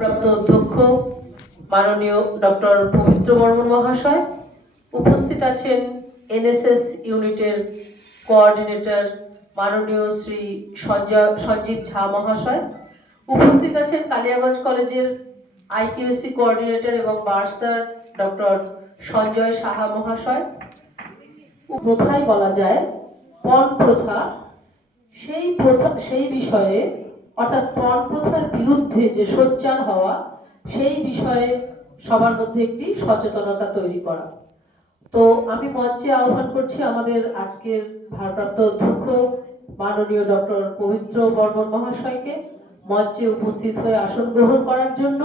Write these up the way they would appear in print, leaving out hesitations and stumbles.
প্রাপ্ত অধ্যক্ষ মাননীয় ডক্টর পবিত্র বর্মন মহাশয়, উপস্থিত আছেন এনএসএস ইউনিটের কোঅর্ডিনেটর মাননীয় শ্রী সঞ্জীব ঝা মহাশয়, উপস্থিত আছেন কালিয়াগঞ্জ কলেজের আইকিউএসি কোঅর্ডিনেটর এবং বার্সার ডক্টর সঞ্জয় সাহা মহাশয়। প্রথাই বলা যায় পণ প্রথা, সেই বিষয়ে অর্থাৎ পণ প্রথার বিরুদ্ধে যে সোচ্চার হওয়া, সেই বিষয়ে সবার মধ্যে একটি সচেতনতা তৈরি করা। তো আমি মঞ্চে আহ্বান করছি আমাদের আজকের ভারপ্রাপ্ত অধ্যক্ষ মাননীয় ডক্টর পবিত্র বর্মন মহাশয়কে মঞ্চে উপস্থিত হয়ে আসন গ্রহণ করার জন্য।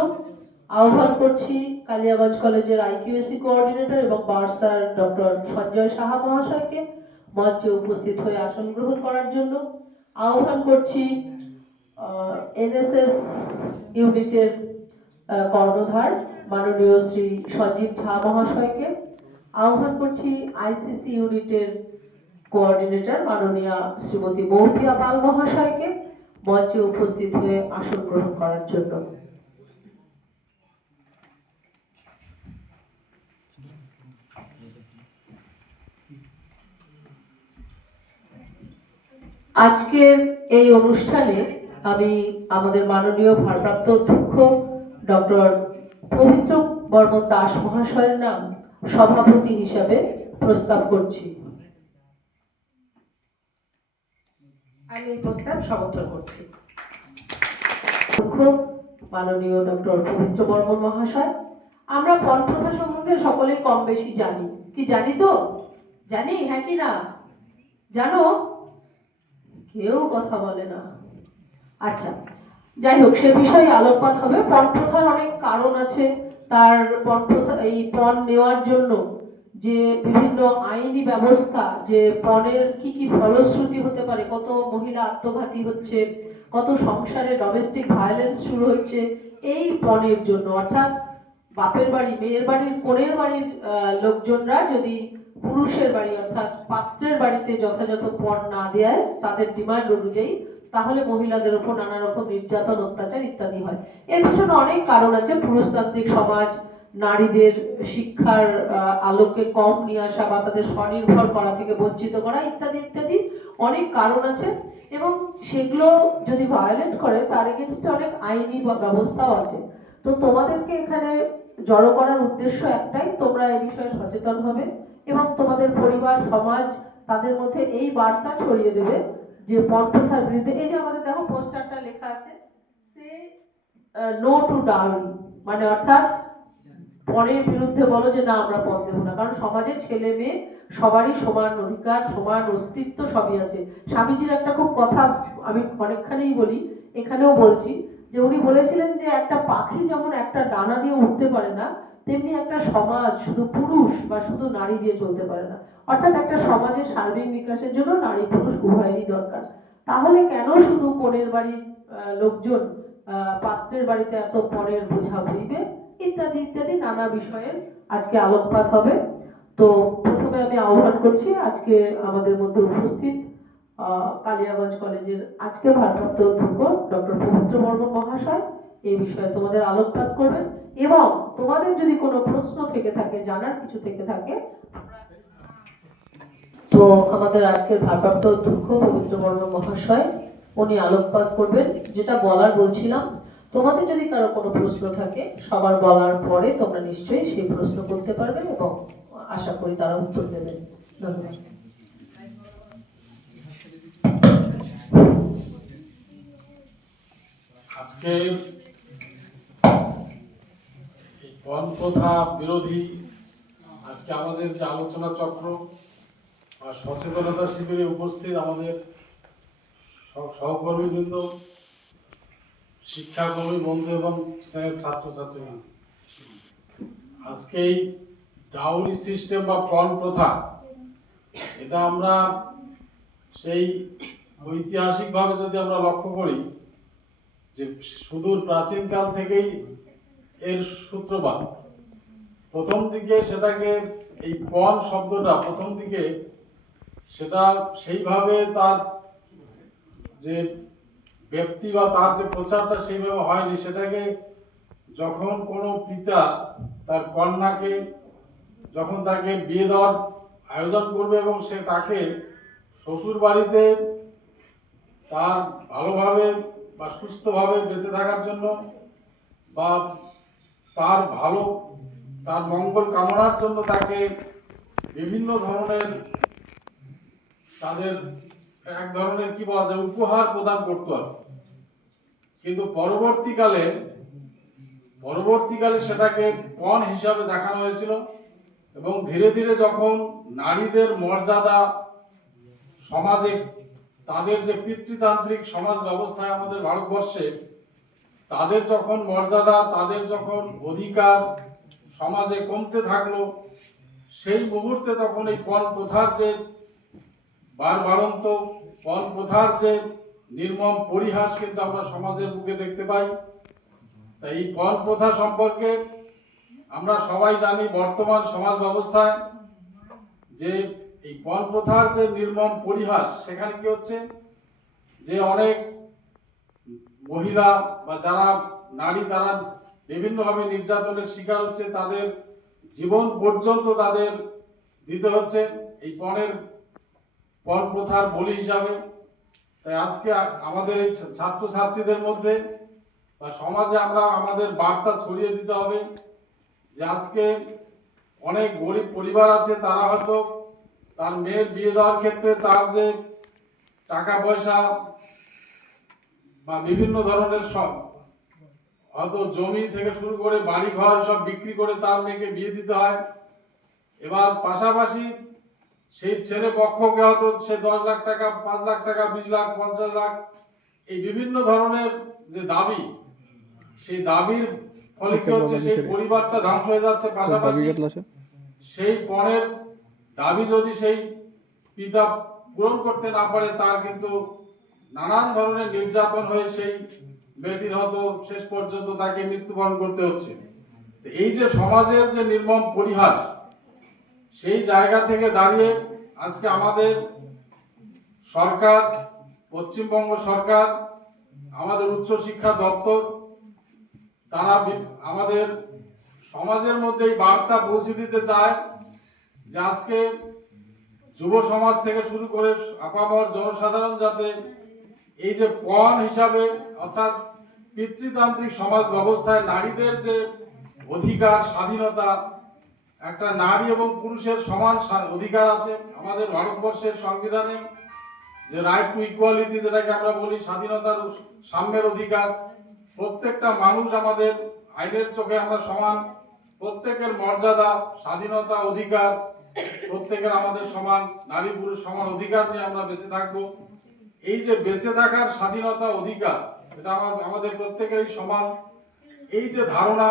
আহ্বান করছি কালিয়াগঞ্জ কলেজের আইকিউএসি কোঅর্ডিনেটর এবং বার্সার ডক্টর সঞ্জয় সাহা মহাশয়কে মঞ্চে উপস্থিত হয়ে আসন গ্রহণ করার জন্য। আহ্বান করছি এনএসএস ইউনিটের কর্ণধার মাননীয় শ্রী সঞ্জীব ঝা মহাশয়কে। আহ্বান করছি আইসিসি ইউনিটের কোঅর্ডিনেটর মাননীয়া শ্রীমতী মৌপিয়া পাল মহাশয়কে মঞ্চে উপস্থিত হয়ে আসন গ্রহণ করার জন্য। আজকের এই অনুষ্ঠানে আমি আমাদের মাননীয় ভারপ্রাপ্ত অধ্যক্ষ ডক্টর পবিত্র বর্মন দাস মহাশয়ের নাম সভাপতি হিসাবে প্রস্তাব করছি। আমি এই প্রস্তাব সমর্থন করছি। মাননীয় ডক্টর পবিত্র বর্মন মহাশয়, আমরা পণ প্রথা সম্বন্ধে সকলেই কম বেশি জানি। কি জানি? তো জানি, হ্যাঁ কি না? জানো? কেউ কথা বলে না। আচ্ছা, যাই হোক, সে বিষয়ে আলোকপাত হবে। পণ প্রথার অনেক কারণ আছে। তার পণ প্রথা, এই পণ নেওয়ার জন্য যে বিভিন্ন আইনি ব্যবস্থা, যে পণের কি কি ফলশ্রুতি হতে পারে, কত মহিলা আত্মঘাতী হচ্ছে, কত সংসারে ডোমেস্টিক ভায়োলেন্স শুরু হচ্ছে এই পণের জন্য। অর্থাৎ বাপের বাড়ি, মেয়ের বাড়ির, কোণের বাড়ির লোকজনরা যদি পুরুষের বাড়ি অর্থাৎ পাত্রের বাড়িতে যথাযথ পণ না দেয় তাদের ডিমান্ড অনুযায়ী, তাহলে মহিলাদের উপর নানা রকম নির্যাতন, অত্যাচার ইত্যাদি হয়। এর পিছনে অনেক কারণ আছে। পুরুষতান্ত্রিক সমাজ, নারীদের শিক্ষার আলোকে কম নিয়ে আসা বা তাদের স্বনির্ভর করা থেকে বঞ্চিত করা ইত্যাদি ইত্যাদি অনেক কারণ আছে। এবং সেগুলো যদি ভায়োলেট করে তার এগেইনস্টে অনেক আইনি ব্যবস্থাও আছে। তো তোমাদেরকে এখানে জড়ো করার উদ্দেশ্য একটাই, তোমরা এই বিষয়ে সচেতন হবে এবং তোমাদের পরিবার, সমাজ তাদের মধ্যে এই বার্তা ছড়িয়ে দেবে যে পণ প্রথার বিরুদ্ধে। এই যে আমাদের দেখো পোস্টারটা লেখা আছে, সে নো টু ডাউরি, মানে অর্থাৎ পণের বিরুদ্ধে বলো যে না, আমরা পণ দেবো না। কারণ সমাজে ছেলে মেয়ে সবারই সমান অধিকার, সমান অস্তিত্ব সবই আছে। স্বামীজির একটা খুব কথা আমি অনেকখানেই বলি, এখানেও বলছি, যে উনি বলেছিলেন যে একটা পাখি যেমন একটা ডানা দিয়ে উঠতে পারে না, তেমনি একটা সমাজ শুধু পুরুষ বা শুধু নারী দিয়ে চলতে পারে না। অর্থাৎ একটা সমাজের সার্বিক বিকাশের জন্য নারী পুরুষ উভয়েরই দরকার। তাহলে কেন শুধু কোণের বাড়ির লোকজন পাত্রের বাড়িতে এত পণের বোঝা বইবে, ইত্যাদি ইত্যাদি নানা বিষয়ে আজকে আলোকপাত হবে। তো প্রথমে আমি আহ্বান করছি আজকে আমাদের মধ্যে উপস্থিত কালিয়াগঞ্জ কলেজের আজকে ভারপ্রাপ্ত অধ্যক্ষ ডক্টর পবিত্র বর্মন মহাশয় এই বিষয়ে তোমাদের আলোকপাত করবেন। এবং তোমাদের যদি কোনো প্রশ্ন থেকে থাকে, জানার কিছু থেকে থাকে, তো আমাদের আজকের ভারপ্রাপ্ত অধ্যক্ষ পবিত্র বর্মন মহাশয় উনি আলোকপাত করবেন। যেটা বলার বলছিলাম, তোমাদের যদি কারো কোনো প্রশ্ন থাকে সবার বলার পরে তোমরা নিশ্চয়ই সেই প্রশ্ন করতে পারবে এবং আশা করি তারা উত্তর দেবেন। ধন্যবাদ। আজকে পণ প্রথা বিরোধী আজকে আমাদের যে আলোচনা চক্র বা সচেতনতা শিবিরে উপস্থিত আমাদের সহকর্মীবৃন্দ, শিক্ষাকর্মী বন্ধু এবং ছাত্রছাত্রী, আজকে এই ডাউরি সিস্টেম বা পণ প্রথা, এটা আমরা সেই ঐতিহাসিকভাবে যদি আমরা লক্ষ্য করি যে সুদূর প্রাচীনকাল থেকেই এর সূত্রপাত। প্রথম দিকে সেটাকে এই পণ শব্দটা প্রথম দিকে সেটা সেইভাবে তার যে ব্যক্তি বা তার যে প্রচারটা সেইভাবে হয়নি, সেটাকে যখন কোনো পিতা তার কন্যাকে যখন তাকে বিয়ে দেওয়ার আয়োজন করবে এবং সে তাকে শ্বশুর বাড়িতে তার ভালোভাবে বা সুস্থভাবে বেঁচে থাকার জন্য বা তার ভালো তার মঙ্গল কামনার জন্য তাকে বিভিন্ন ধরনের তাদের এক ধরনের কি বলা যায় উপহার প্রদান করতে হবে। কিন্তু পরবর্তীকালে সেটাকে পণ হিসাবে দেখানো হয়েছিল এবং ধীরে ধীরে যখন নারীদের মর্যাদা সমাজে তাদের যে পিতৃতান্ত্রিক সমাজ ব্যবস্থায় আমাদের ভারতবর্ষে তাদের যখন মর্যাদা তাদের যখন অধিকার সমাজে কমতে থাকলো, সেই মুহূর্তে তখন এই পণ প্রথার যে বারবারন্ত পণ প্রথার যে নির্মম পরিহাস কিন্তু আমরা সমাজের বুকে দেখতে পাই। তাই এই পণ প্রথা সম্পর্কে আমরা সবাই জানি বর্তমান সমাজ ব্যবস্থায় যে এই পণ প্রথার যে নির্মম পরিহাস, সেখানে কি হচ্ছে যে অনেক মহিলা বা যারা নারী তারা বিভিন্নভাবে নির্যাতনের শিকার হচ্ছে, তাদের জীবন পর্যন্ত তাদের দিতে হচ্ছে এই পণ প্রথার বলি হিসাবে। তাই আজকে আমাদের এই ছাত্রছাত্রীদের মধ্যে বা সমাজে আমরা আমাদের বার্তা ছড়িয়ে দিতে হবে যে আজকে অনেক গরিব পরিবার আছে, তারা হয়তো তার মেয়ের বিয়ে দেওয়ার ক্ষেত্রে তার যে টাকা পয়সা বা বিভিন্ন ধরনের সব হয়তো জমি থেকে শুরু করে বাড়ি ঘর সব বিক্রি করে তার মেয়েকে বিয়ে দিতে হয়। এবার পাশাপাশি সেই ছেলে পক্ষকে হয়তো সে 10 লাখ টাকা, 5 লাখ টাকা, 20 লাখ, 50 লাখ এই বিভিন্ন ধরনের যে দাবি, সেই দাবির ফলে কি হচ্ছে সেই পরিবারটা ধ্বংস হয়ে যাচ্ছে। পাশাপাশি সেই পণের দাবি যদি সেই পিতা পূরণ করতে না পারে, তার কিন্তু নানান ধরনের নির্যাতন হয়ে সেই মেয়েটির হয়তো শেষ পর্যন্ত তাকে মৃত্যুবরণ করতে হচ্ছে। এই যে সমাজের যে নির্মম পরিহাস, সেই জায়গা থেকে দাঁড়িয়ে আজকে আমাদের সরকার, পশ্চিমবঙ্গ সরকার, আমাদের উচ্চশিক্ষা দপ্তর, তারা আমাদের সমাজের মধ্যে এই বার্তা পৌঁছে দিতে চায় যে আজকে যুব সমাজ থেকে শুরু করে আপামর জনসাধারণ যাতে এই যে পণ হিসাবে অর্থাৎ পিতৃতান্ত্রিক সমাজ ব্যবস্থায় নারীদের যে অধিকার স্বাধীনতা, একটা নারী এবং পুরুষের সমান অধিকার আছে আমাদের ভারতবর্ষের সংবিধানে, যে রাইট টু ইকুয়ালিটি যেটাকে আমরা বলি, স্বাধীনতার সাম্যের অধিকার, প্রত্যেকটা মানুষ আমাদের আইনের চোখে আমরা সমান, প্রত্যেকের মর্যাদা স্বাধীনতা অধিকার প্রত্যেকের আমাদের সমান, নারী পুরুষ সমান অধিকার নিয়ে আমরা বেঁচে থাকবো। এই যে বেঁচে থাকার স্বাধীনতা অধিকার, এটা আমাদের প্রত্যেকেরই সমান, এই যে ধারণা,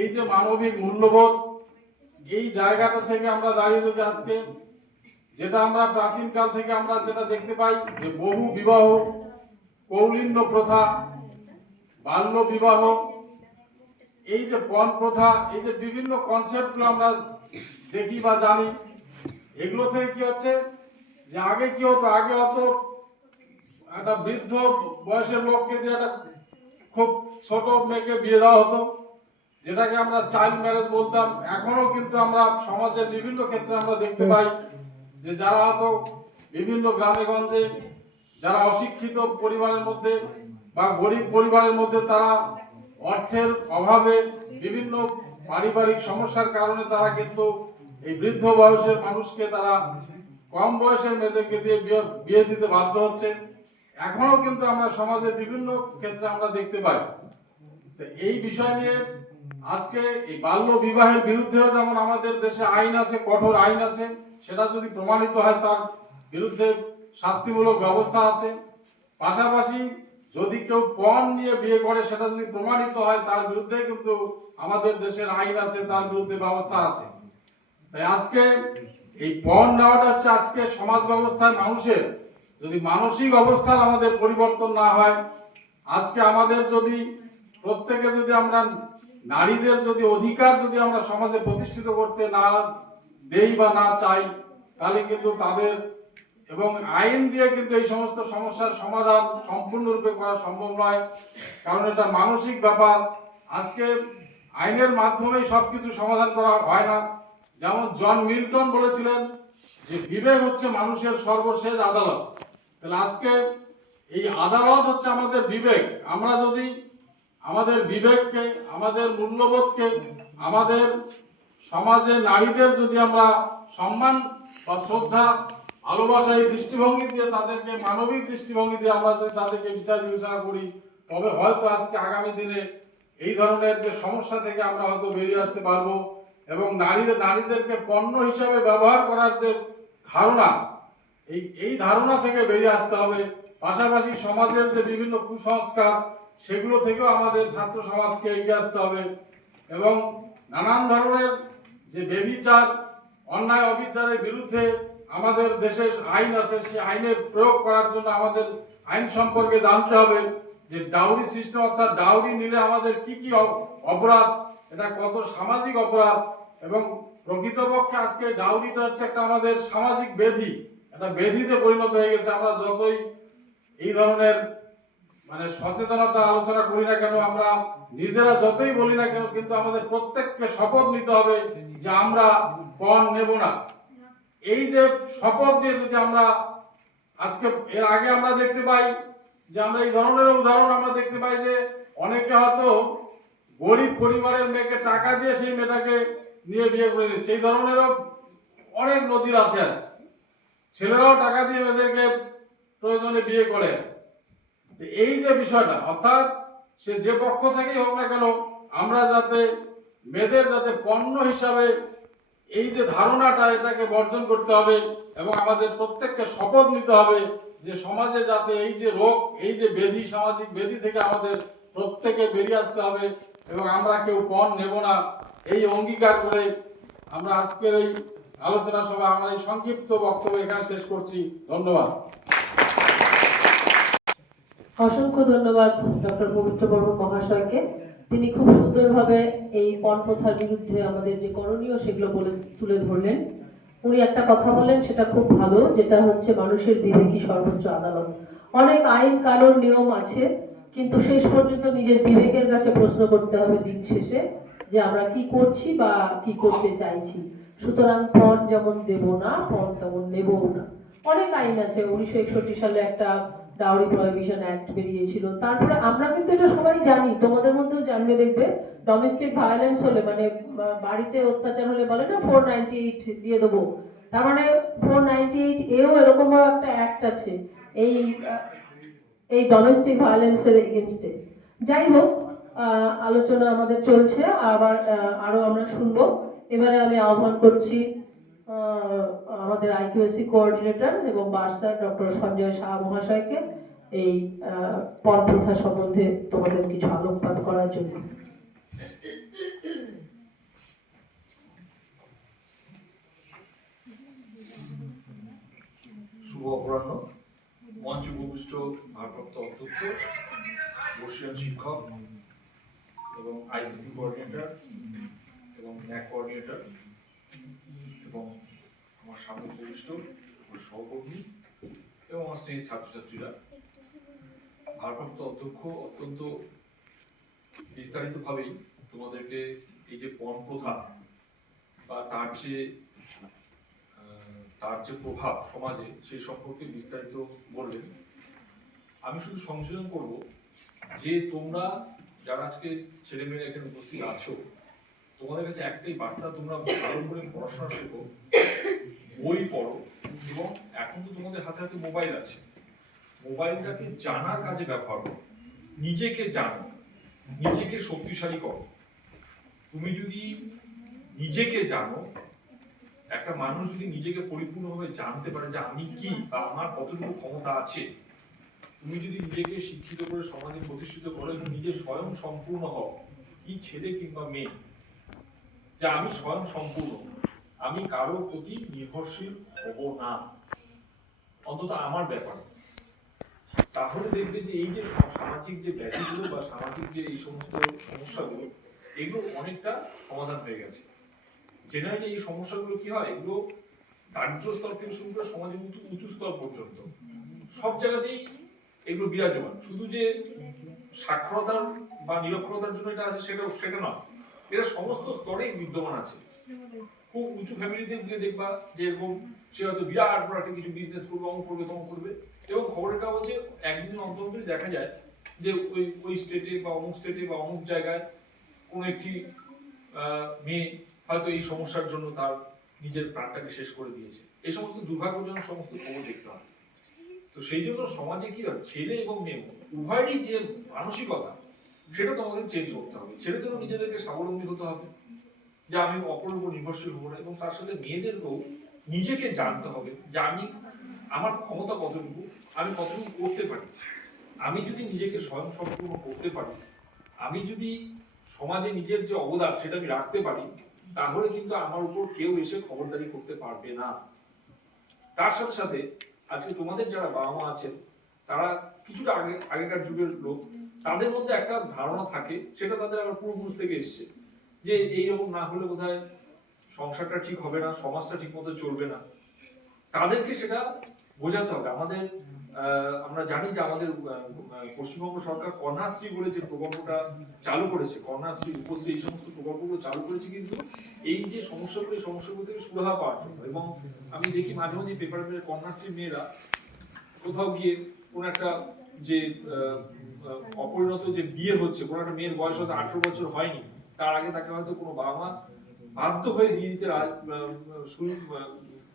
এই যে মানবিক মূল্যবোধ, এই জায়গাটা থেকে আমরা দাঁড়িয়ে যদি আজকে যেটা আমরা প্রাচীন কাল থেকে আমরা যেটা দেখতে পাই যে বহু বিবাহ, কৌলিন্য প্রথা, বাল্য বিবাহ, এই যে পণ প্রথা, এই যে বিভিন্ন কনসেপ্টগুলো আমরা দেখি বা জানি, এগুলো থেকে কি হচ্ছে যে আগে কি হতো, আগে হতো একটা বৃদ্ধ বয়সের লোককে দিয়ে একটা খুব ছোট মেয়েকে বিয়ে দেওয়া হতো, যেটাকে আমরা চাইল্ড ম্যারেজ বলতাম। এখনো কিন্তু আমরা সমাজের বিভিন্ন ক্ষেত্রে আমরা দেখতে পাই যে যারা হয়তো বিভিন্ন গ্রামে গঞ্জে যারা অশিক্ষিত পরিবারের মধ্যে বা গরিব পরিবারের মধ্যে, তারা অর্থের অভাবে বিভিন্ন পারিবারিক সমস্যার কারণে তারা কিন্তু এই বৃদ্ধ বয়সের মানুষকে তারা কম বয়সের মেয়েদেরকে দিয়ে বিয়ে দিতে বাধ্য হচ্ছে। এখনো কিন্তু আমরা সমাজের বিভিন্ন ক্ষেত্রে আমরা দেখতে পাই। এই বিষয় নিয়ে আজকে এই বাল্য বিবাহের বিরুদ্ধেও যেমন আমাদের দেশে আইন আছে, কঠোর আইন আছে, সেটা যদি প্রমাণিত হয় তার বিরুদ্ধে শাস্তিমূলক ব্যবস্থা আছে। পাশাপাশি যদি কেউ পণ নিয়ে বিয়ে করে সেটা যদি প্রমাণিত হয় তার বিরুদ্ধে কিন্তু আমাদের দেশের আইন আছে, তার বিরুদ্ধে ব্যবস্থা আছে। তাই আজকে এই পণ নেওয়াটা হচ্ছে আজকে সমাজ ব্যবস্থায় মানুষের যদি মানসিক অবস্থার আমাদের পরিবর্তন না হয়, আজকে আমাদের যদি প্রত্যেকে যদি আমরা নারীদের যদি অধিকার যদি আমরা সমাজে প্রতিষ্ঠিত করতে না দেই বা না চাই, তাহলে কিন্তু তাদের এবং আইন দিয়ে কিন্তু এই সমস্ত সমস্যার সমাধান সম্পূর্ণরূপে করা সম্ভব নয়। কারণ এটা মানসিক ব্যাপার, আজকে আইনের মাধ্যমেই সবকিছু সমাধান করা হয় না। যেমন জন মিল্টন বলেছিলেন যে বিবেক হচ্ছে মানুষের সর্বশেষ আদালত। তাহলে আজকে এই আদালত হচ্ছে আমাদের বিবেক। আমরা যদি আমাদের বিবেককে, আমাদের মূল্যবোধকে, আমাদের সমাজে নারীদের যদি আমরা সম্মান বা শ্রদ্ধা, ভালোবাসা এই দৃষ্টিভঙ্গি দিয়ে তাদেরকে, মানবিক দৃষ্টিভঙ্গি দিয়ে আমরা যদি তাদেরকে বিচার বিবেচনা করি, তবে হয়তো আজকে আগামী দিনে এই ধরনের যে সমস্যা থেকে আমরা হয়তো বেরিয়ে আসতে পারবো। এবং নারীদেরকে পণ্য হিসাবে ব্যবহার করার যে ধারণা, এই ধারণা থেকে বেরিয়ে আসতে হবে। পাশাপাশি সমাজের যে বিভিন্ন কুসংস্কার, সেগুলো থেকেও আমাদের ছাত্র সমাজকে এগিয়ে আসতে হবে। এবং নানান ধরনের যে বেবিচার, অন্যায় অবিচারের বিরুদ্ধে আমাদের দেশের আইন আছে, সেই আইনের প্রয়োগ করার জন্য আমাদের আইন সম্পর্কে জানতে হবে। যে ডাউরি সিস্টেম, অর্থাৎ ডাউরি নিলে আমাদের কি কি অপরাধ, এটা কত সামাজিক অপরাধ, এবং প্রকৃতপক্ষে আজকে ডাউরিটা হচ্ছে একটা আমাদের সামাজিক ব্যাধি, একটা ব্যাধিতে পরিণত হয়ে গেছে। আমরা যতই এই ধরনের সচেতনতা আলোচনা করি না কেন, আমরা নিজেরা যতই বলি না কেন, কিন্তু আমাদের প্রত্যেককে শপথ নিতে হবে যে আমরা পণ নেব না। এই যে শপথ দিয়ে যদি আমরা আজকে, এর আগে আমরা দেখতে পাই যে আমরা এই ধরনের উদাহরণ আমরা দেখতে পাই যে অনেকে হয়তো গরিব পরিবারের মেয়েকে টাকা দিয়ে সেই মেয়েটাকে নিয়ে বিয়ে করে নিচ্ছে। এই ধরনেরও অনেক নজির আছে। ছেলেরাও টাকা দিয়ে মেয়েদেরকে প্রয়োজনে বিয়ে করে। এই যে বিষয়টা, অর্থাৎ সে যে পক্ষ থেকেই হোক না কেন, আমরা যাতে মেয়েদের যাতে পণ্য হিসাবে এই যে ধারণাটা, এটাকে বর্জন করতে হবে। এবং আমাদের প্রত্যেককে শপথ নিতে হবে যে সমাজে যাতে এই যে রোগ, এই যে ব্যাধি, সামাজিক ব্যাধি থেকে আমাদের প্রত্যেকে বেরিয়ে আসতে হবে এবং আমরা কেউ পণ নেব না। এই অঙ্গীকার করে আমরা আজকের এই আলোচনা সভা, আমার এই সংক্ষিপ্ত বক্তব্য এখানে শেষ করছি। ধন্যবাদ। অসংখ্য ধন্যবাদ ডক্টর পবিত্র বর্মন মহাশয়কে। তিনি খুব সুন্দরভাবে এই পণ প্রথার বিরুদ্ধে আমাদের যে করণীয় সেগুলো তুলে ধরলেন। উনি একটা কথা বলেন, সেটা খুব ভালো, যেটা হচ্ছে মানুষের বিবেকই সর্বোচ্চ আদালত। অনেক আইন কানুন নিয়ম আছে, কিন্তু শেষ পর্যন্ত নিজের বিবেকের কাছে প্রশ্ন করতে হবে দিন শেষে, যে আমরা কি করছি বা কি করতে চাইছি। সুতরাং পণ যেমন দেব না, পণ তেমন নেবও না। অনেক আইন আছে। 1961 সালে একটা ডাউরি প্রহিবিশন অ্যাক্ট বেরিয়েছিল। তারপরে আমরা কিন্তু এটা সবাই জানি, তোমাদের মধ্যেও জানবে, দেখবে ডোমেস্টিক ভায়োলেন্স হলে, বাড়িতে অত্যাচার হলে বলে না 498 দিয়ে দেবো, তার মানে 498 এও এরকম একটা অ্যাক্ট আছে এই এই ডোমেস্টিক ভায়োলেন্সের এগেইনস্টে। যাই হোক, আলোচনা আমাদের চলছে, আবার আরো আমরা শুনবো। এবারে আমি আহ্বান করছি আমাদের আইকিউএসসি কোঅর্ডিনেটর এবং বার্সার ডক্টর সঞ্জয় শাহ মহাশয়কে এই পণ প্রথা সম্বন্ধে তোমাদের কিছু আলোকপাত করার জন্য। শুভ অপরাহ্ন। মঞ্চে উপবিষ্ট ভারপ্রাপ্ত অধ্যক্ষ, বর্ষীয়ান শিক্ষক এবং আইসিসি কোঅর্ডিনেটর এবং ন্যাক কোঅর্ডিনেটর এবং আমার সামনে উপবিষ্ট আমার সহকর্মী এবং আমার শ্রেণীর ছাত্রছাত্রীরা, ভারপ্রাপ্ত অধ্যক্ষ অত্যন্ত বিস্তারিতভাবেই তোমাদেরকে এই যে পণ প্রথা বা তার যে প্রভাব সমাজে, সেই সম্পর্কে বিস্তারিত বললেন। আমি শুধু সংযোজন করব যে তোমরা যারা আজকে ছেলেমেয়েরা এখানে উপস্থিত আছো, তোমাদের কাছে একটাই বার্তা, তোমরা ভালো করে পড়াশোনা শেখো, বই পড়ো, এবং এখন তো তোমাদের হাতে হাতে মোবাইল আছে, মোবাইলটাকে জানার কাজে ব্যবহার করো। নিজেকে জানো, নিজেকে শক্তিশালী করো। তুমি যদি নিজেকে জানো, একটা মানুষ যদি নিজেকে পরিপূর্ণভাবে জানতে পারে যে আমি কি বা আমার কতটুকু ক্ষমতা আছে, তুমি যদি নিজেকে শিক্ষিত করে সমাজে প্রতিষ্ঠিত করো এবং নিজে স্বয়ং সম্পূর্ণ হও, কি ছেলে কিংবা মেয়ে, যে আমি স্বয়ং সম্পূর্ণ, আমি কারো প্রতি নির্ভরশীল হব না, অন্তত আমার ব্যাপারে, তাহলে দেখবে যে এই যে সামাজিক যে ব্যাধিগুলো বা সামাজিক যে এই সমস্ত সমস্যাগুলো, এগুলো অনেকটা সমাধান হয়ে গেছে। জেনারেলি এই সমস্যাগুলো কি হয়, এগুলো দারিদ্র স্তর থেকে শুরু করে সমাজের উঁচু স্তর পর্যন্ত সব জায়গাতেই এগুলো বিরাজমান। শুধু যে সাক্ষরতার বা নিরক্ষরতার জন্য এটা আছে সেটা নয়, এটা সমস্ত স্তরেই বিদ্যমান আছে। খুব উঁচু ফ্যামিলিতে গিয়ে দেখবা যে এরকম সে হয়তো বিরাট বড় একটা কিছু বিজনেস করবে, অমুক করবে, তমুক করবে, এবং খবরের কাগজে একদিন অন্তর অন্তরই দেখা যায় যে ওই স্টেটে বা অমুক স্টেটে বা অমুক জায়গায় কোনো একটি মেয়ে হয়তো এই সমস্যার জন্য তার নিজের প্রাণটাকে শেষ করে দিয়েছে। এই সমস্ত দুর্ভাগ্যজনক সমস্ত খবর দেখতে হয়। তো সেই জন্য সমাজে কি হয়, ছেলে এবং মেয়ে উভয়েরই যে মানসিকতা সেটা তোমাদের চেঞ্জ করতে হবে। ছেলেদেরও নিজেদেরকে স্বাবলম্বী হতে হবে যে আমি অপরের উপর নির্ভরশীল হবো না, এবং তার সাথে মেয়েদেরকেও নিজেকে জানতে হবে যে আমি আমার ক্ষমতা কতটুকু, আমি কতটুকু করতে পারি। আমি যদি নিজেকে স্বয়ং সম্পূর্ণ করতে পারি, আমি যদি সমাজে নিজের যে অবদান সেটা আমি রাখতে পারি, তাহলে কিন্তু আমার উপর কেউ এসে খবরদারি করতে পারবে না। তার সাথে সাথে আজকে তোমাদের যারা বাবা মা আছেন, তারা কিছুটা আগেকার যুগের লোক, তাদের মধ্যে একটা ধারণা থাকে, সেটা তাদের আবার পূর্বপুরুষ থেকে এসছে, যে এইরকম না হলে বোধহয় সংসারটা ঠিক হবে না, সমাজটা ঠিক মতো চলবে না। তাদেরকে সেটা বোঝাতে হবে। আমরা জানি যে আমাদের পশ্চিমবঙ্গ সরকার কন্যাশ্রী বলে যে প্রকল্পটা চালু করেছে, কন্যাশ্রী, রূপশ্রী, এই সমস্ত প্রকল্পগুলো চালু করেছে কিন্তু এই যে সমস্যাগুলো, এই সমস্যাগুলো থেকে সুরাহা পাওয়ার জন্য। এবং আমি দেখি মাঝে মাঝে পেপারে কন্যাশ্রী মেয়েরা কোথাও গিয়ে কোনো একটা যে অপরিণত যে বিয়ে হচ্ছে, কোনো একটা মেয়ের বয়স হয়তো 18 বছর হয়নি, তার আগে তাকে হয়তো কোনো বাবা মা বাধ্য হয়ে বিয়ে দিতে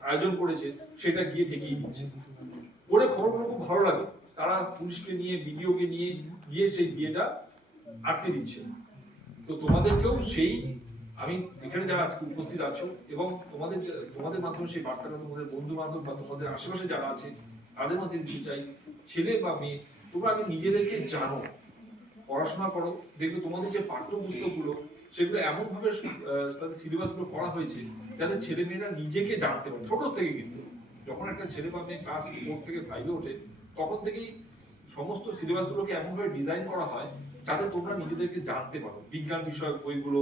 আয়োজন করেছে, সেটা গিয়ে ঠেকিয়ে দিচ্ছে। ওরে খবরগুলো খুব ভালো লাগে, তারা পুলিশকে নিয়ে, বিডিওকে নিয়ে গিয়ে সেই বিয়েটা আটকে দিচ্ছে। তো তোমাদেরকেও সেই, আমি এখানে যারা আজকে উপস্থিত আছো এবং তোমাদের মাধ্যমে সেই বার্তাটা তোমাদের বন্ধু বান্ধব বা তোমাদের আশেপাশে যারা আছে তাদের মধ্যে দিতে চাই, ছেলে বা মেয়ে তোমরা আগে নিজেদেরকে জানো, পড়াশোনা করো। দেখবে তোমাদের যে পাঠ্যপুস্তকগুলো সেগুলো এমন ভাবে তাদের সিলেবাস গুলো করা হয়েছে যাতে ছেলে মেয়েরা নিজেকে জানতে পারে ছোট থেকে। কিন্তু যখন একটা ছেলে বা মেয়ে ক্লাস 4 থেকে 5-এ ওঠে, তখন থেকেই সমস্ত সিলেবাস গুলোকে এমন ভাবে ডিজাইন করা হয় যাতে তোমরা নিজেদেরকে জানতে পারো। বিজ্ঞান বিষয়ক বইগুলো,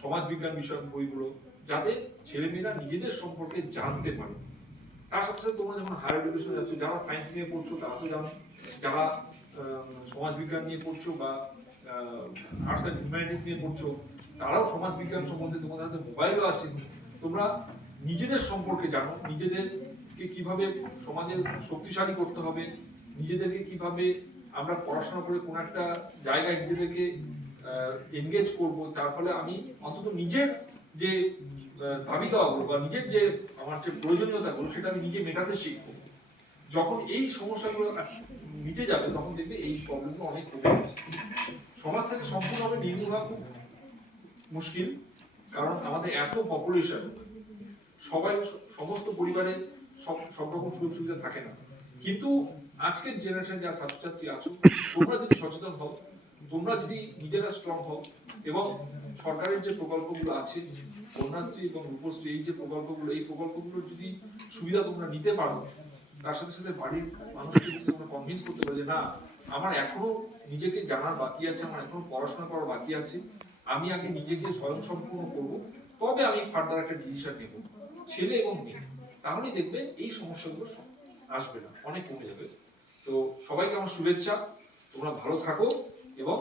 সমাজ বিজ্ঞান বিষয়ক বইগুলো, যাতে ছেলে মেয়েরা নিজেদের সম্পর্কে জানতে পারে। তার সাথে সাথে তোমরা যখন হায়ার এডুকেশন যাচ্ছ, যারা সায়েন্স নিয়ে পড়ছো তারা তো জানো, যারা সমাজ বিজ্ঞান নিয়ে পড়ছো বা আর্টস অ্যান্ড হিউম্যানিটিস নিয়ে পড়ছো, তারাও সমাজ বিজ্ঞান সম্বন্ধে, তোমাদের হাতে মোবাইলও আছে, তোমরা নিজেদের সম্পর্কে জানো, নিজেদেরকে কিভাবে সমাজে শক্তিশালী করতে হবে, নিজেদেরকে কিভাবে আমরা পড়াশোনা করে কোন একটা জায়গায় নিজেদেরকে এনগেজ করব, তার ফলে আমি অন্তত নিজের যে দাবি দেওয়াগুলো বা নিজের যে আমার যে প্রয়োজনীয়তাগুলো সেটা আমি নিজে মেটাতে শিখবো। যখন এই সমস্যাগুলো মিটে যাবে তখন দেখবে এই প্রবলেমগুলো অনেক কমে গেছে। সমাজ থেকে সম্পূর্ণভাবে নির্মূল হওয়া খুব মুশকিল, কারণ আমাদের এত পপুলেশন, সমস্ত পরিবারে সব রকম সুযোগ সুবিধা থাকে না। কিন্তু আজকের জেনারেশন যা ছাত্রছাত্রী আছো, তোমরা যদি সচেতন হও, তোমরা যদি নিজেরা স্ট্রং হও এবং সরকারের যে প্রকল্পগুলো আছে, কন্যাশ্রী এবং রূপশ্রী, এই যে প্রকল্পগুলো, এই প্রকল্পগুলোর যদি সুবিধা তোমরা নিতে পারো, তার সাথে সাথে বাড়ির মানুষকে যদি তোমরা কনভিন্স করতে পারো যে না, আমার এখনো নিজেকে জানার বাকি আছে, আমার এখনো পড়াশোনা করার বাকি আছে, আমি আগে নিজেকে স্বয়ং সম্পূর্ণ করবো, তবে আমি ফার্দার একটা ডিসিশন নেব, ছেলে এবং মেয়ে, তাহলেই দেখবে এই সমস্যাগুলো আসবে না, অনেক কমে যাবে। তো সবাইকে আমার শুভেচ্ছা, তোমরা ভালো থাকো এবং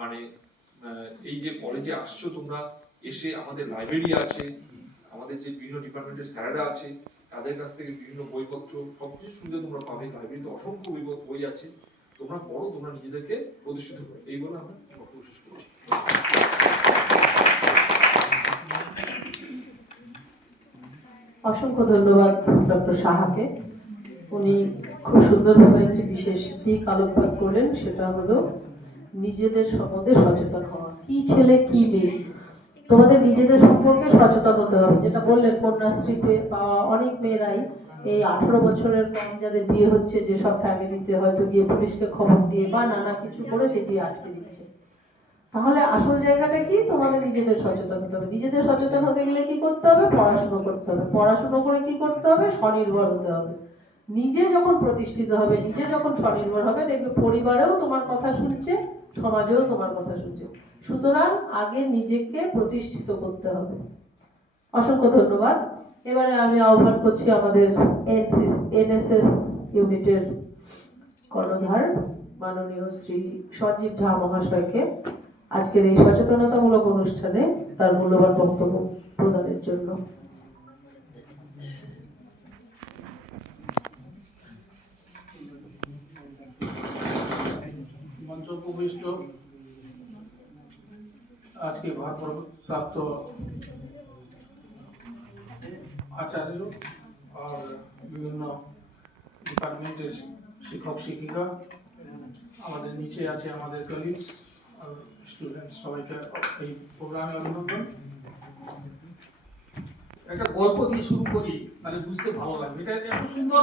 মানে এই যে কলেজে আসছো তোমরা, এসে আমাদের লাইব্রেরি আছে, আমাদের যে বিভিন্ন ডিপার্টমেন্টের স্যাররা আছে, তাদের কাছ থেকে বিভিন্ন বইপত্র সবকিছু শুনতে তোমরা পাবে। লাইব্রেরিতে অসংখ্য বই আছে, তোমরা পড়ো, তোমরা নিজেদেরকে প্রতিষ্ঠিত করো। এই বলে আমরা বক্তব্য শেষ করছি। অসংখ্য ধন্যবাদ ডক্টর সাহাকে। উনি খুব সুন্দরভাবে একটি বিশেষ দিক আলোকপাত করলেন, সেটা হলো নিজেদের সম্বন্ধে সচেতন হওয়া। কি ছেলে কি মেয়ে, তোমাদের নিজেদের সম্পর্কে সচেতন হতে হবে। যেটা বললেন, কন্যাশ্রীতে পাওয়া অনেক মেয়েরাই এই 18 বছরের কম যাদের বিয়ে হচ্ছে, যেসব ফ্যামিলিতে হয়তো গিয়ে পুলিশকে খবর দিয়ে বা নানা কিছু করে সেটি আটকে দিচ্ছে। তাহলে আসল জায়গাটা কি, তোমাদের নিজেদের সচেতন হতে হবে। নিজেদের সচেতন হতে গেলে কি করতে হবে, পড়াশুনো করতে হবে। পড়াশুনো করে কি করতে হবে, স্বনির্ভর হতে হবে। নিজে যখন প্রতিষ্ঠিত হবে, নিজে যখন স্বনির্ভর হবে, দেখবে পরিবারেও তোমার কথা শুনছে, সমাজেও তোমার কথা শুনছে। সুতরাং আগে নিজেকে প্রতিষ্ঠিত করতে হবে। অসংখ্য ধন্যবাদ। এবারে আমি আহ্বান করছি আমাদের এনএসএস ইউনিটের কর্ণধার মাননীয় শ্রী সঞ্জীব ঝা মহাশয়কে আজকের এই সচেতনতামূলক অনুষ্ঠানে তার মূল্যবান বক্তব্য প্রদানের জন্য। मंच उपविष्ट आज के भारप्राप्त आचार्य और विभिन्न डिपार्टमेंटेर शिक्षक शिक्षिका हमारे नीचे आछे हमारे कलिग्स और स्टूडेंट सबाइके এই প্রোগ্রামে অভিনন্দন। একটা গল্প দিয়ে শুরু করি, মানে বুঝতে ভালো লাগবে। এটা এত সুন্দর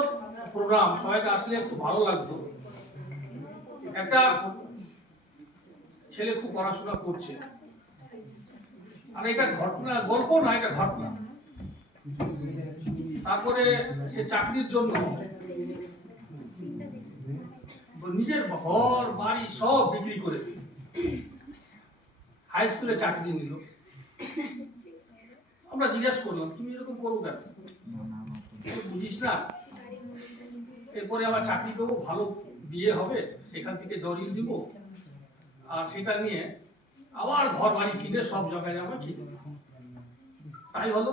প্রোগ্রাম, সবাইকে আসলে একটু ভালো লাগতো। একটা ছেলে খুব পড়াশোনা করছে, আর এটা ঘটনা, গল্প না, এটা ঘটনা। তারপরে সে চাকরির জন্য নিজের ঘর বাড়ি সব বিক্রি করে দিল, হাই স্কুলে চাকরি নিল। আমরা জিজ্ঞেস করলাম, তুমি এরকম করো কেন? বুঝিস না এরপরে আমার চাকরি করবো, ভালো বিয়ে হবে, সেখান থেকে ডরিয়ে দিব, আর সেটা নিয়ে আবার ঘর বাড়ি কিনে সব জায়গায় যাবো কিনে। তাই হলো,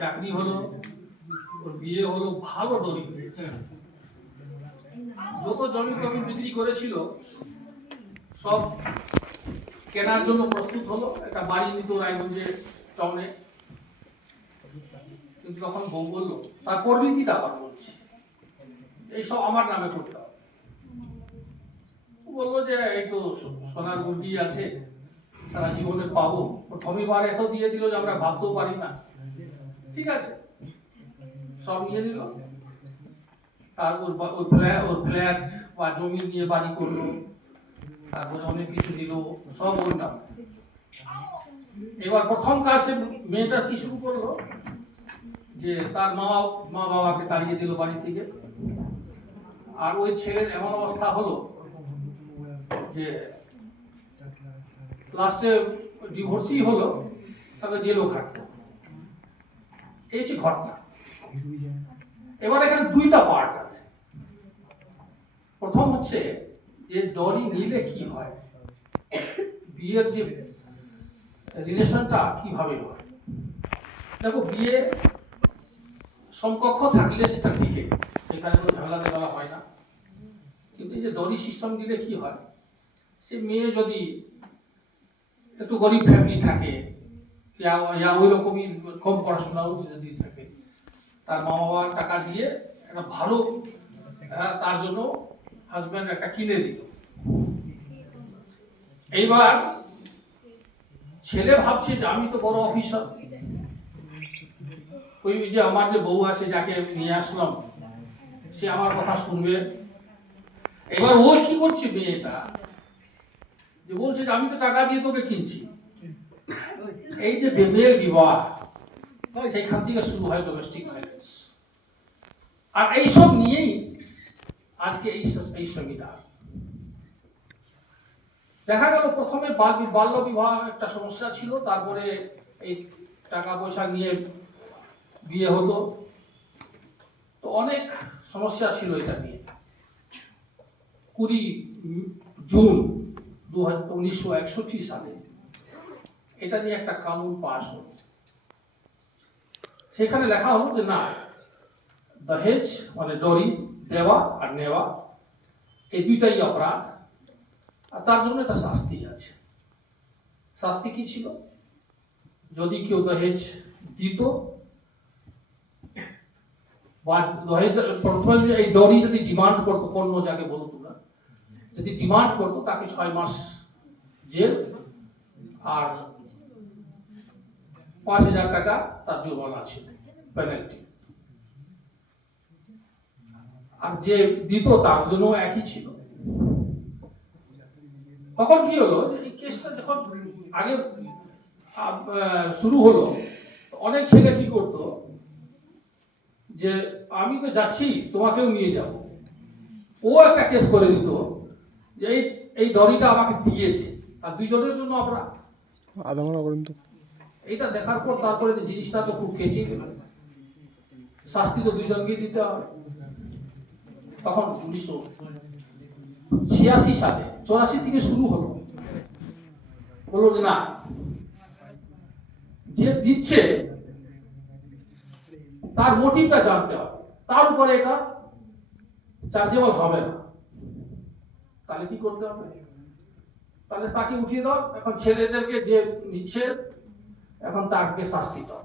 চাকরি হলো, ওর বিয়ে হলো, ভালো ডরি হয়েছে। যত জমি টমি বিক্রি করেছিল সব কেনার জন্য প্রস্তুত হলো, একটা বাড়ি নিত রায়গঞ্জে টাউনে। কিন্তু তখন বউ বললো, তার করবি কি? আবার বলছি এইসব আমার নামে করতে হবে। বললো যে এই তো সোনার মুরগি আছে, সারা জীবনে পাবো। প্রথমে বার এত দিয়ে দিল যে আমরা ভাবতেও পারি না। ঠিক আছে, সব নিয়ে নিল। তারপর ওর ফ্ল্যাট বা জমি নিয়ে বাড়ি করলো, তারপরে অনেক কিছু দিল, সব ওর নাম। এবার প্রথম কাজে মেয়েটা কি শুরু করলো, যে তার মা বাবাকে তাড়িয়ে দিল বাড়ি থেকে। আর ওই ছেলের এমন অবস্থা হলো যে লাস্টে ডিভোর্সই হলো, তাকে জেলও খাটলো। এই হচ্ছে ঘটনা। এবার এখানে দুইটা পার্ট আছে। প্রথম হচ্ছে যে ডরি নিলে কি হয়, বিয়ের যে রিলেশনটা কিভাবে হয়। দেখো, বিয়ে সমকক্ষ থাকলে সেটা ঠিকই, সেখানে কোনো ঝামেলা দেওয়া হয় না। কিন্তু এই যে ডরি সিস্টেম দিলে কি হয়, সে মেয়ে যদি একটু গরিব ফ্যামিলি থাকে, ওই রকমই কম পড়াশোনাও যদি থাকে, তার মা বাবার টাকা দিয়ে একটা ভালো তার জন্য হাজব্যান্ড একটা কিনে দিল। এইবার ছেলে ভাবছে যে আমি তো বড় অফিসার, ওই যে আমার যে বউ আছে যাকে নিয়ে আসলাম, সে আমার কথা শুনবে। এবার ও কি করছে, মেয়েটা যে বলছে যে আমি তো টাকা দিয়ে তোকে কিনছি। এই যে প্রেমের বিবাহ, সেইখান থেকে শুরু হয় ডোমেস্টিক ভায়োলেন্স। আর এইসব নিয়েই আজকে এই সেমিনার। দেখা গেল প্রথমে বাল্য বিবাহ একটা সমস্যা ছিল, তারপরে এই টাকা পয়সা নিয়ে বিয়ে হতো, তো অনেক সমস্যা ছিল এটা নিয়ে। 20 জুন 1961 সালে এটা নিয়ে একটা কানুন পাস হল। সেখানে লেখা হলো যে না, দহেজ মানে ডরি দেওয়া আর নেওয়া, এই দুইটাই অপরাধ, আর তার জন্য একটা শাস্তি আছে। শাস্তি কি ছিল? যদি কেউ দহেজ দিত বা দহেজ প্রথমে এই ডরি যদি ডিমান্ড করতো, কর্ণ যাকে বলো তোমরা, যদি ডিমান্ড করতো তাকে 6 মাস জেল আর 5000 টাকা তার জরিমানা ছিল, পেনাল্টি। আর যে দিত তার জন্য একই ছিল। তখন কি হলো, যে এই কেসটা যখন আগে শুরু হলো, অনেক ছেলে কি করতো, যে আমি তো যাচ্ছি, তোমাকেও নিয়ে যাব। ও একটা কেস করে দিত যে এই ডরিটা আমাকে দিয়েছে, আর দুইজনের জন্য আমরা এইটা দেখার পর তারপরে জিনিসটা তো খুব কেঁচিয়ে গেল, শাস্তি তো দুইজনকে দিতে হবে। তখন 86 সালে 84 থেকে শুরু হলো, বললো যে না, যে দিচ্ছে তার মোটিভটা জানতে হবে, তার উপরে এটা চার্জেবল হবে না। তাহলে কি করতে হবে? তাহলে তাকে উঠিয়ে দাও। এখন ছেলেদেরকে যে নিচ্ছে, এখন তাকে শাস্তি দাও।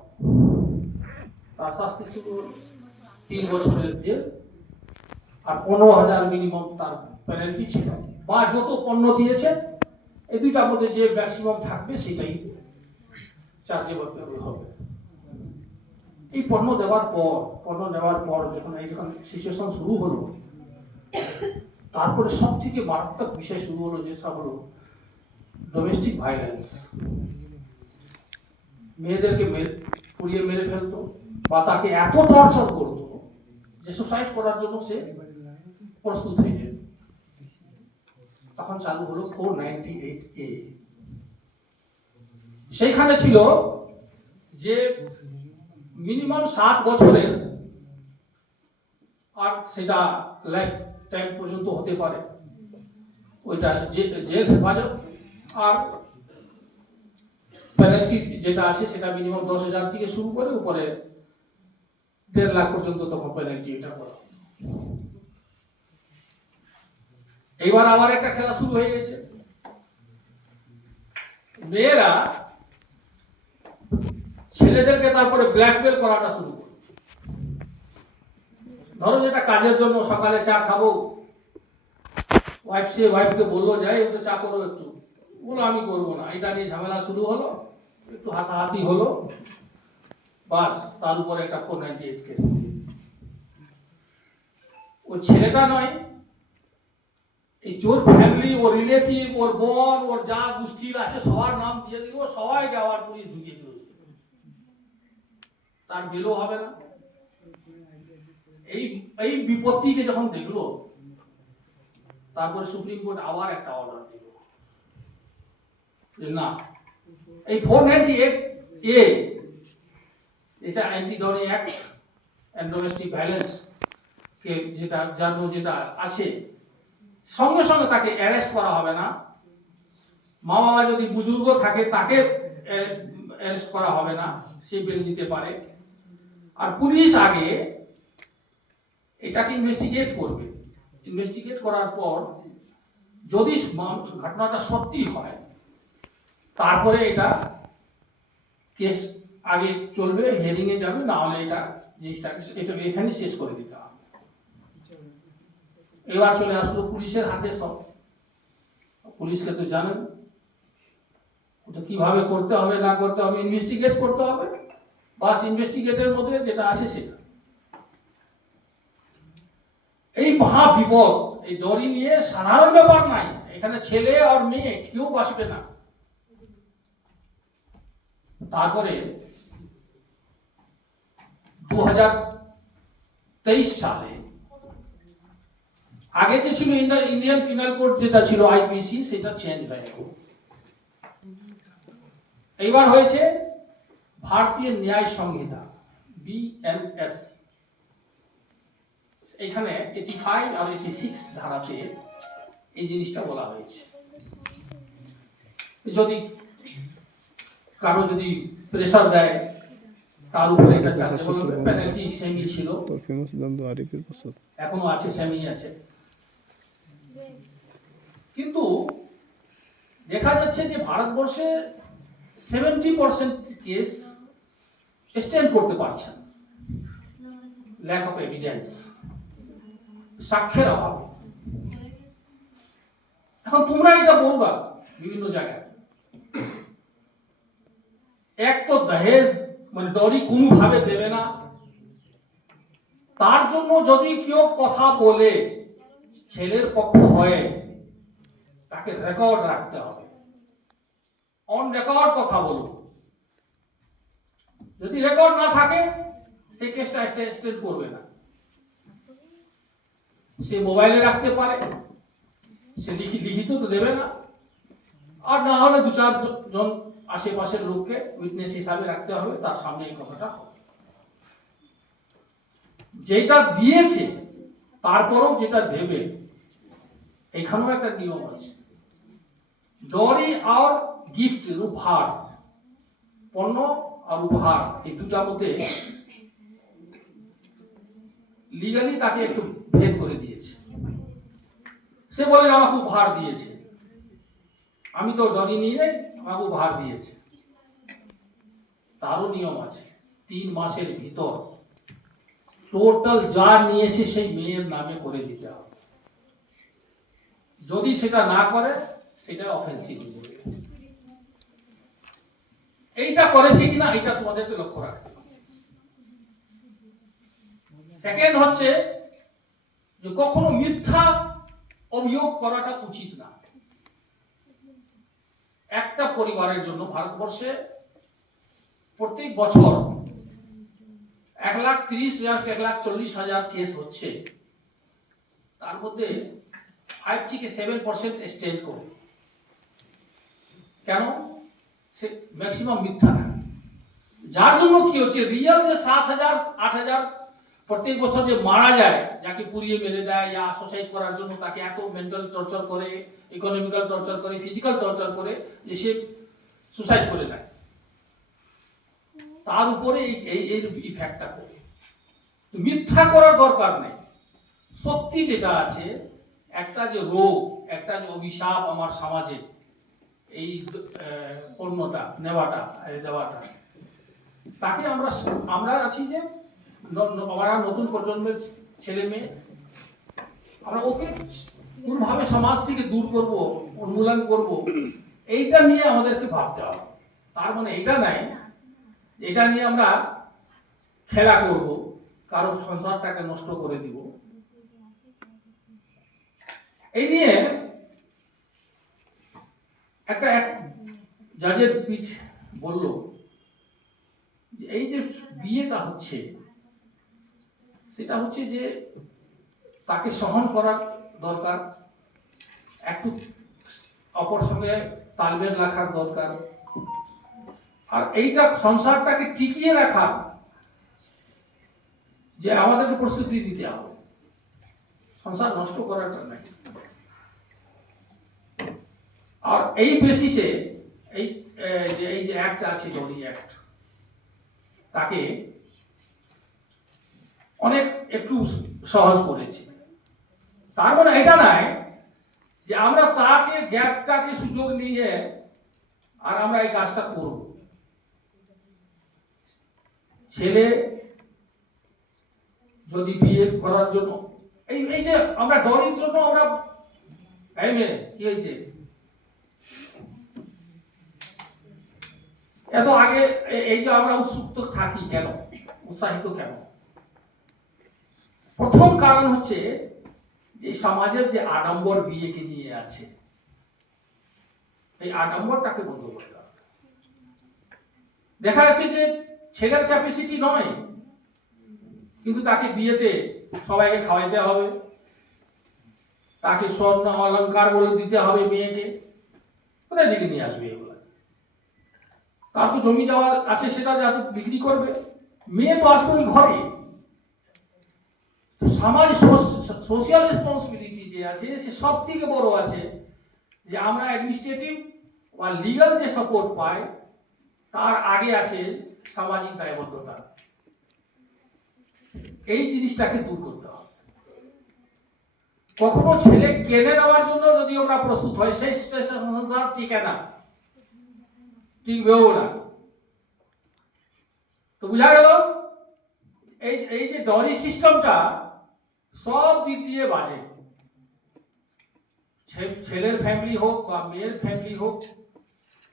তার শাস্তি শুরু 3 বছরের জেল আর 15,000 মিনিমাম তার পেনাল্টি ছিল, বা যত পণ্য দিয়েছে এই দুইটার মধ্যে যে ম্যাক্সিমাম থাকবে সেটাই চার্জেবল হবে। এই পণ্য নেওয়ার পর যখন সিচুয়েশন শুরু হলো, তারপরে সব থেকে মারাত্মক বিষয় শুরু হলো, যেটা হলো ডোমেস্টিক ভায়োলেন্স। মেয়েদেরকে পুড়িয়ে মেরে ফেলতো, বা তাকে এত টর্চার করতো যে সুসাইড করার জন্য সে প্রস্তুত হয়ে যেত। তখন চালু হলো 498A। সেইখানে ছিল যে মিনিমাম 7 বছরের, আর সেটা লাইফ টাইম পর্যন্ত হতে পারে, ওইটা জেল হেফাজত। আর পেনাল্টি যেটা আছে সেটা মিনিমাম 10,000 থেকে শুরু করে উপরে 1.5 লাখ পর্যন্ত তখন পেনাল্টি এটা করা। এইবার আবার একটা খেলা শুরু হয়ে গেছে। মেয়েরা ছেলেদেরকে তারপরে ব্ল্যাকমেল করাটা শুরু করে। ধরো যেটা কাজের জন্য সকালে চা খাবো, ওয়াইফকে বললো যাই একটু চা করো, একটু বলো আমি করবো না, এটা নিয়ে ঝামেলা শুরু হলো, একটু হাতাহাতি হলো, বাস তার উপরে একটা 498 কেস। ও ছেলেটা নয়, এই ওর ফ্যামিলি, ওর রিলেটিভ, ওর বোন, ওর যা গোষ্ঠীর আছে সবার নাম দিয়ে দিল, সবাইকে আবার পুলিশ ঢুকিয়ে দিল। তার বেলও হবে না। এই বিপত্তিকে যখন দেখলো, তারপরে সুপ্রিম কোর্ট আবার একটা অর্ডার দিল না, এই 498A এটা anti dowry act and domestic violence কে যেটা আছে, সঙ্গে সঙ্গে তাকে অ্যারেস্ট করা হবে না। মা বাবা যদি বুজুর্গ থাকে তাকে অ্যারেস্ট করা হবে না, সে বেল দিতে পারে। আর পুলিশ আগে এটাকে ইনভেস্টিগেট করবে। ইনভেস্টিগেট করার পর যদি ঘটনাটা সত্যি হয়, তারপরে এটা কেস আগে চলবে, হিয়ারিং এ যাবে, না হলে এটাকে এখানে শেষ করে দিতে হবে। এবার চলে আসলো পুলিশের হাতে সব। পুলিশকে তো জানেন ওটা কিভাবে করতে হবে না করতে হবে, ইনভেস্টিগেট করতে হবে, বাস ইনভেস্টিগেটের মধ্যে যেটা আসে সেটা। এই মহা বিপদ, এই ডরি নিয়ে সাধারণ ব্যাপার নাই, এখানে ছেলে আর মেয়ে কেউ বাঁচবে না। তারপরে 2023 সালে আগে যে ছিল ইন্ডিয়ান পিনাল কোড যেটা ছিল আইপিসি, সেটা চেঞ্জ হয়ে গেল। এইবার হয়েছে ভারতীয় ন্যায় সংহিতা, BNS। এখানে 85 আর 86 ধারাতে এই জিনিসটা বলা হয়েছে, যদি কারো যদি প্রেসার দেয় তার উপরে এটা চার্জেবল হবে। পেনাল্টি সেমি ছিল, এখনো আছে, সেমি আছে। কিন্তু দেখা যাচ্ছে যে ভারতবর্ষে 70% কেস স্ট্যান্ড করতে পারছেন, ল্যাক অফ এভিডেন্স, সাক্ষ্যের অভাবে। এখন তোমরা এটা বলবা বিভিন্ন জায়গায়, এক তো দহেজ মানে ডরি কোনোভাবে দেবে না, তার জন্য যদি কেউ কথা বলে ছেলের পক্ষ হয়ে, তাকে রেকর্ড রাখতে হবে, অন রেকর্ড কথা বলুন। যদি রেকর্ড না থাকে সেই কেসটা স্ট্যান্ড করবে না। সে মোবাইলে রাখতে পারে, সে লিখিত তো দেবে না, আর না হলে 2-4 জন আশেপাশের লোককে উইটনেস হিসাবে রাখতে হবে, তার সামনে এই কথাটা হবে। যেটা দিয়েছে তারপরও যেটা দেবে এখানেও একটা নিয়ম আছে। ডরি আর গিফট, উপহার, পণ্য আর উপহার, এই দুটার মধ্যে লিগালি তাকে একটু ভেদ করে দিয়েছে। সে বলে আমাকে উপহার দিয়েছে, আমি তো ডরি নিয়ে আমাকে উপহার দিয়েছে। তারও নিয়ম আছে, 3 মাসের ভিতর টোটাল যা নিয়েছে সেই মেয়ের নামে করে দিতে হবে। যদি সেটা না করে সেটা অফেন্সিভ হয়ে যাবে। এইটা করেছে কিনা এটা তোমাদেরকে লক্ষ্য রাখতে হবে। সেকেন্ড হচ্ছে যে কখনো মিথ্যা অভিযোগ করাটা উচিত না। একটা পরিবারের জন্য ভারতবর্ষে প্রত্যেক বছর 1,30,000 1,40,000 কেস হচ্ছে, তার মধ্যে 5 থেকে 7% স্ট্যান্ড করে। কেন? সে ম্যাক্সিমাম মিথ্যা থাকে, যার জন্য কি হচ্ছে, রিয়েল যে 7,000 8,000 প্রত্যেক বছর যে মারা যায়, যাকে পুড়িয়ে মেরে দেয় या সুসাইড করার জন্য তাকে এত মেন্টাল টর্চার করে, ইকোনমিক্যাল টর্চার করে, ফিজিক্যাল টর্চার করে যে সে সুসাইড করে নেয়, তার উপরে এই ইফেক্টটা করে। মিথ্যা করার দরকার নেই। সত্যি যেটা আছে, একটা যে রোগ, একটা যে অভিশাপ আমার সমাজে, এই পণ্যটা নেওয়াটা দেওয়াটা, তাকে আমরা আছি যে আমরা নতুন প্রজন্মের ছেলে মেয়ে, আমরা ওকে কোনভাবে সমাজ থেকে দূর করব, উন্মূলন করব, এইটা নিয়ে আমাদেরকে ভাবতে হবে। তার মানে এটা নাই এটা নিয়ে আমরা খেলা করব, কারো সংসারটাকে নষ্ট করে দিব। এই নিয়ে এক জাজের পিচ বলল যে এই যে বিয়েটা হচ্ছে, সেটা হচ্ছে যে তাকে সহন করার দরকার, একটু অপর সঙ্গে তালমেল রাখার দরকার, আর এইটা সংসারটাকে টিকিয়ে রাখা যে আমাদেরকে প্রস্তুতি দিতে হবে, সংসার নষ্ট করাটা নাই। আর এই বেসিসে এই যে অ্যাক্ট আছে, ডরি অ্যাক্ট, তাকে অনেক একটু সহজ করেছে। তার মানে এটা নাই যে আমরা তাকে গ্যাপটাকে সুযোগ নিয়ে আর আমরা এই কাজটা করব। ছেলে যদি বিয়ে করার জন্য এই যে আমরা ডরির জন্য আমরা কি হয়েছে এত আগে, এই যে আমরা উৎসুক থাকি কেন, উৎসাহিত কেন? প্রথম কারণ হচ্ছে যে সমাজের যে আডম্বর বিয়েকে নিয়ে আছে, এই আডম্বরটাকে বন্ধ করতে হবে। দেখা যাচ্ছে যে ছেলের ক্যাপাসিটি নয়, কিন্তু তাকে বিয়েতে সবাইকে খাওয়াইতে হবে, তাকে স্বর্ণ অলংকার বলে দিতে হবে মেয়েকে। কোথায় দিকে নিয়ে আসবে এগুলো? তার তো জমি যাওয়া আছে, সেটা যাতে বিক্রি করবে। মেয়ে তো আসবে ওই ঘরে। সমাজ সোশিয়াল রেসপন্সিবিলিটি যে আছে, সে সব থেকে বড় আছে যে আমরা অ্যাডমিনিস্ট্রেটিভ বা লিগাল যে সাপোর্ট পাই, তার আগে আছে সামাজিক দায়বদ্ধতা। এই জিনিসটাকে দূর করতে হবে। কখনো ছেলে কেড়ে নেওয়ার জন্য যদি আমরা প্রস্তুত হয়, সেই সংসার টিকে না, টিকবেও না। তো বুঝা গেল এই যে ডরি সিস্টেমটা সব দিক দিয়ে বাজে। ছেলের ফ্যামিলি হোক বা মেয়ের ফ্যামিলি হোক,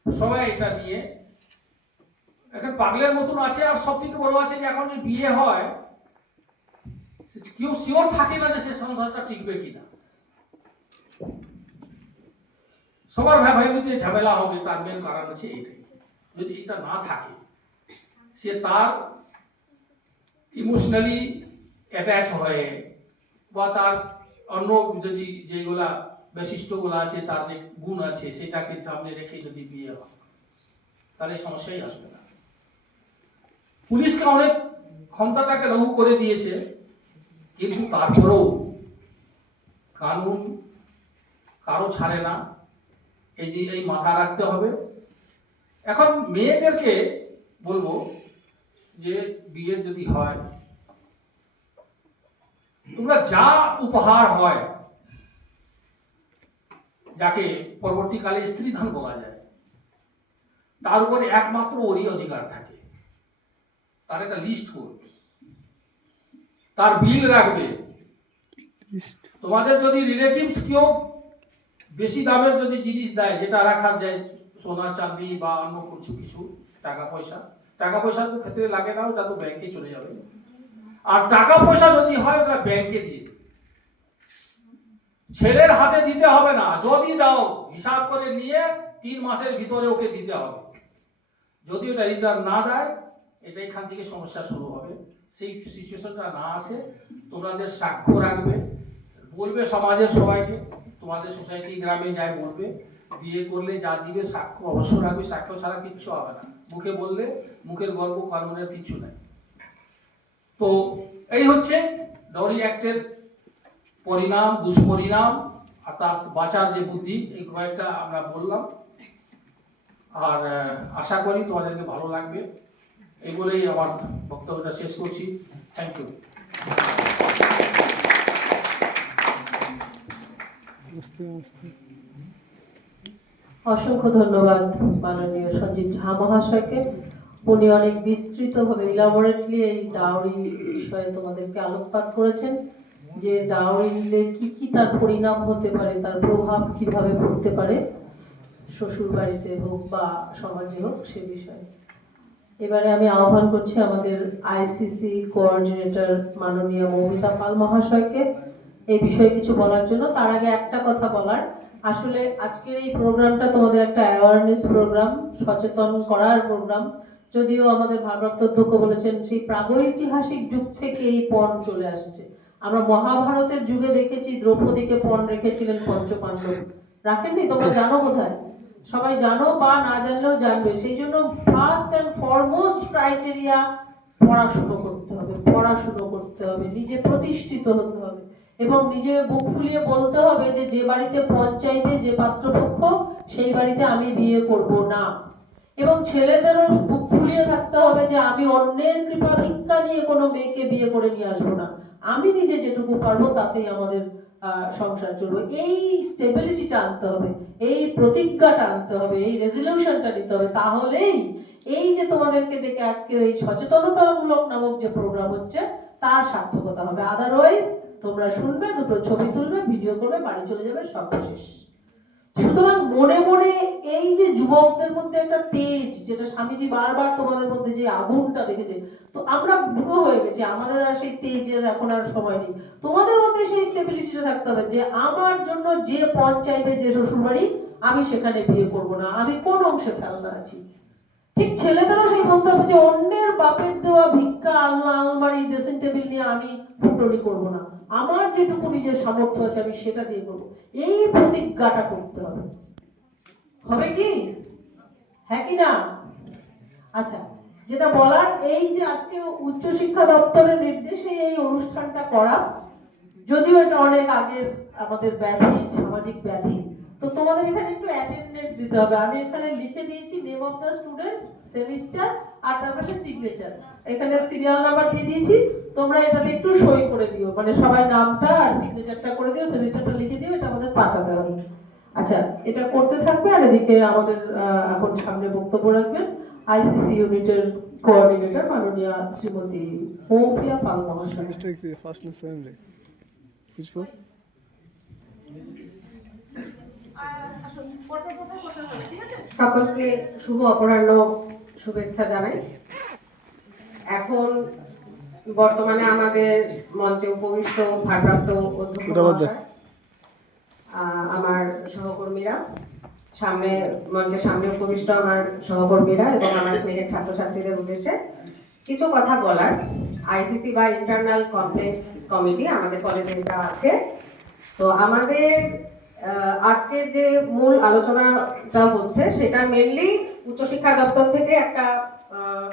সবাই এটা নিয়ে এখন পাগলের মতন আছে। আর সব থেকে বড় আছে যে এখন যে বিয়ে হয়, কেউ শিওর থাকে না যে সে সংসারটা টিকবে কিনা। সবার ভাইভাইতে ঝামেলা হবে, তার মেন কারণ আছে এইটাই। যদি এটা না থাকে, সে তার ইমোশনালি অ্যাটাচ হয়ে বা তার অন্য যদি যেগুলা বৈশিষ্ট্যগুলো আছে, তার যে গুণ আছে, সেটাকে সামনে রেখে যদি বিয়ে হয়, তাহলে সমস্যাই আসবে না। পুলিশকে অনেক ক্ষমতাটাকে লঘু করে দিয়েছে, কিন্তু তারপরেও কানুন কারো ছাড়ে না, এই মাথা রাখতে হবে। এখন মেয়েদেরকে বলবো যে বিয়ে যদি হয়, তোমরা যা উপহার হয়, যাকে পরবর্তীকালে স্ত্রীধন বলা যায়, তার উপরে একমাত্র ওরই অধিকার থাকে। তার একটা লিস্ট করবে, তার বিল রাখবে। তোমাদের যদি রিলেটিভস কেউ বেশি দামের যদি জিনিস দেয়, যেটা রাখা যায় সোনা চাঁদি বা অন্য কিছু টাকা পয়সার তো ক্ষেত্রে লাগে না, ওটা তো ব্যাংকে চলে যাবে। আর টাকা পয়সা যদি হয় ওটা ব্যাংকে দিয়ে দেবে। ছেলের হাতে দিতে হবে না, যদি দাও হিসাব করে নিয়ে 3 মাসের ভিতরে ওকে দিতে হবে। যদি ওটা রিটার্ন না দেয়, এখান থেকে সমস্যা শুরু হবে। সেই সিচুয়েশনটা না আসে, তোমাদের সাক্ষ্য রাখবে, বলবে সমাজের সবাইকে, তোমাদের সোসাইটি গ্রামে যায় বলবে, বিয়ে করলে যা দিবে সাক্ষ্য অবশ্য রাখবে। সাক্ষ্য ছাড়া কিচ্ছু হবে না, মুখে বললে মুখের গল্প কানুনের কিচ্ছু নাই। তো এই হচ্ছে ডাউরি অ্যাক্টের পরিণাম, দুষ্পরিণাম, আর তার বাঁচার যে বুদ্ধি, এই কয়েকটা আমরা বললাম। আর আশা করি তোমাদেরকে ভালো লাগবে। এই বলেই আমার বক্তব্যটা শেষ করছি। Thank you. অসংখ্য ধন্যবাদ মাননীয় সঞ্জীব ঝা মহাশয়কে। উনি অনেক বিস্তৃতভাবে ইলাবোরেটলি এই ডাউরি বিষয়ে তোমাদেরকে আলোকপাত করেছেন, যে ডাউরি নিলে কি কি তার পরিণাম হতে পারে, তার প্রভাব কিভাবে পড়তে পারে শ্বশুর বাড়িতে হোক বা সমাজে হোক, সে বিষয়ে। এবারে আমি আহ্বান করছি আমাদের আইসিসি কোঅর্ডিনেটর মাননীয় মৌমিতা পাল মহাশয়কে এই বিষয়ে কিছু বলার জন্য। তার আগে একটা কথা বলার, আসলে আজকের এই প্রোগ্রামটা তোমাদের একটা অ্যাওয়ারনেস প্রোগ্রাম, সচেতন করার প্রোগ্রাম। যদিও আমাদের ভারপ্রাপ্ত অধ্যক্ষ বলেছেন সেই প্রাগৈতিহাসিক যুগ থেকে এই পণ চলে আসছে। আমরা মহাভারতের যুগে দেখেছি দ্রৌপদীকে পণ রেখেছিলেন পঞ্চপাণ্ডব, রাখেননি? তোমরা জানো বোধহয়, সবাই জানো বা না জানলেও জানবে। সেই জন্য ফার্স্ট অ্যান্ড ফরমোস্ট ক্রাইটেরিয়া পড়াশুনো করতে হবে, নিজে প্রতিষ্ঠিত হতে হবে এবং নিজে বুক ফুলিয়ে বলতে হবে যে যে বাড়িতে পণ চাইবে যে পাত্রপক্ষ, সেই বাড়িতে আমি বিয়ে করব না। এবং ছেলেদেরও বুক ফুলিয়ে থাকতে হবে যে আমি অন্যের কৃপা ভিক্ষা নিয়ে কোনো মেয়েকে বিয়ে করে নিয়ে আসবো না, আমি নিজে যেটুকু পারবো তাতেই আমাদের সংসার চলবে। এই স্টেবিলিটিটা আনতে হবে, এই প্রতিজ্ঞাটা আনতে হবে, এই রেজলিউশনটা নিতে হবে। তাহলেই এই যে তোমাদেরকে ডেকে আজকের এই সচেতনতামূলক নামক যে প্রোগ্রাম হচ্ছে তার সার্থকতা হবে। আদারওয়াইজ তোমরা শুনবে, দুটো ছবি তুলবে, ভিডিও করবে, বাড়ি চলে যাবে, সব শেষ। সুতরাং মনে মনে এই যে যুবকদের মধ্যে একটা তেজ, যেটা স্বামীজি বারবার তোমাদের মধ্যে যে আগুনটা দেখেছে, তো আমরা বুড়ো হয়ে গেছি, আমাদের আর সেই তেজের এখন আর সময় নেই। তোমাদের মধ্যে সেই স্টেবিলিটিটা থাকতে হবে যে আমার জন্য যে পণ চাইবে যে শ্বশুরবাড়ি, আমি সেখানে বিয়ে করব না, আমি কোন অংশে ফেলনা আছি। ঠিক ছেলেদেরও সেই বলতে হবে যে অন্যের বাপের দেওয়া ভিক্ষা, আলনা আলমারি, ড্রেসিং টেবিল নিয়ে আমি ফুটনি করব না, আমার যেটুকু নিজের সামর্থ্য আছে আমি সেটা দিয়ে করবো। এই প্রতিজ্ঞাটা করতে হবে। হবে কি? হ্যাঁ কি না? আচ্ছা, যেটা বলার, এই যে আজকে উচ্চশিক্ষা দপ্তরের নির্দেশে এই অনুষ্ঠানটা করা, যদিও এটা অনেক আগের আমাদের ব্যাধি, সামাজিক ব্যাধি, তো তোমাদের এখানে একটু অ্যাটেন্ডেন্স দিতে হবে। আমি এখানে লিখে দিয়েছি name of the students, semester, আর তার পাশে সিগনেচার, এখানে সিরিয়াল নাম্বার দিয়ে দিয়েছি। তোমরা এটাতে একটু সই করে দিও, মানে সবাই নামটা আর সিগনেচারটা করে দিও, সেমিস্টারটা লিখে দিও, এটা আমাদের পাঠাতে হবে। আচ্ছা, এটা করতে থাকবে। আর এদিকে আমাদের এখন সামনে বক্তব্য রাখবেন আইসিসি ইউনিটের কোঅর্ডিনেটর মাননীয় শ্রীমতী মৌমিতা পাল মহাশয়। সকলকে শুভ অপরাহ্ন শুভেচ্ছা জানাই। এখন বর্তমানে আমাদের মঞ্চে উপবিষ্ট ভারপ্রাপ্ত অধ্যক্ষ মহাশয়, আমার সহকর্মীরা, মঞ্চের সামনে উপবিষ্ট আমার সহকর্মীরা এবং আমার স্নেহের ছাত্রছাত্রীদের উদ্দেশ্যে কিছু কথা বলার। আইসিসি বা ইন্টারনাল কমপ্লেক্স কমিটি আমাদের কলেজে এটা আছে। তো আমাদের আজকের যে মূল আলোচনাটা হচ্ছে সেটা মেনলি উচ্চশিক্ষা দপ্তর থেকে একটা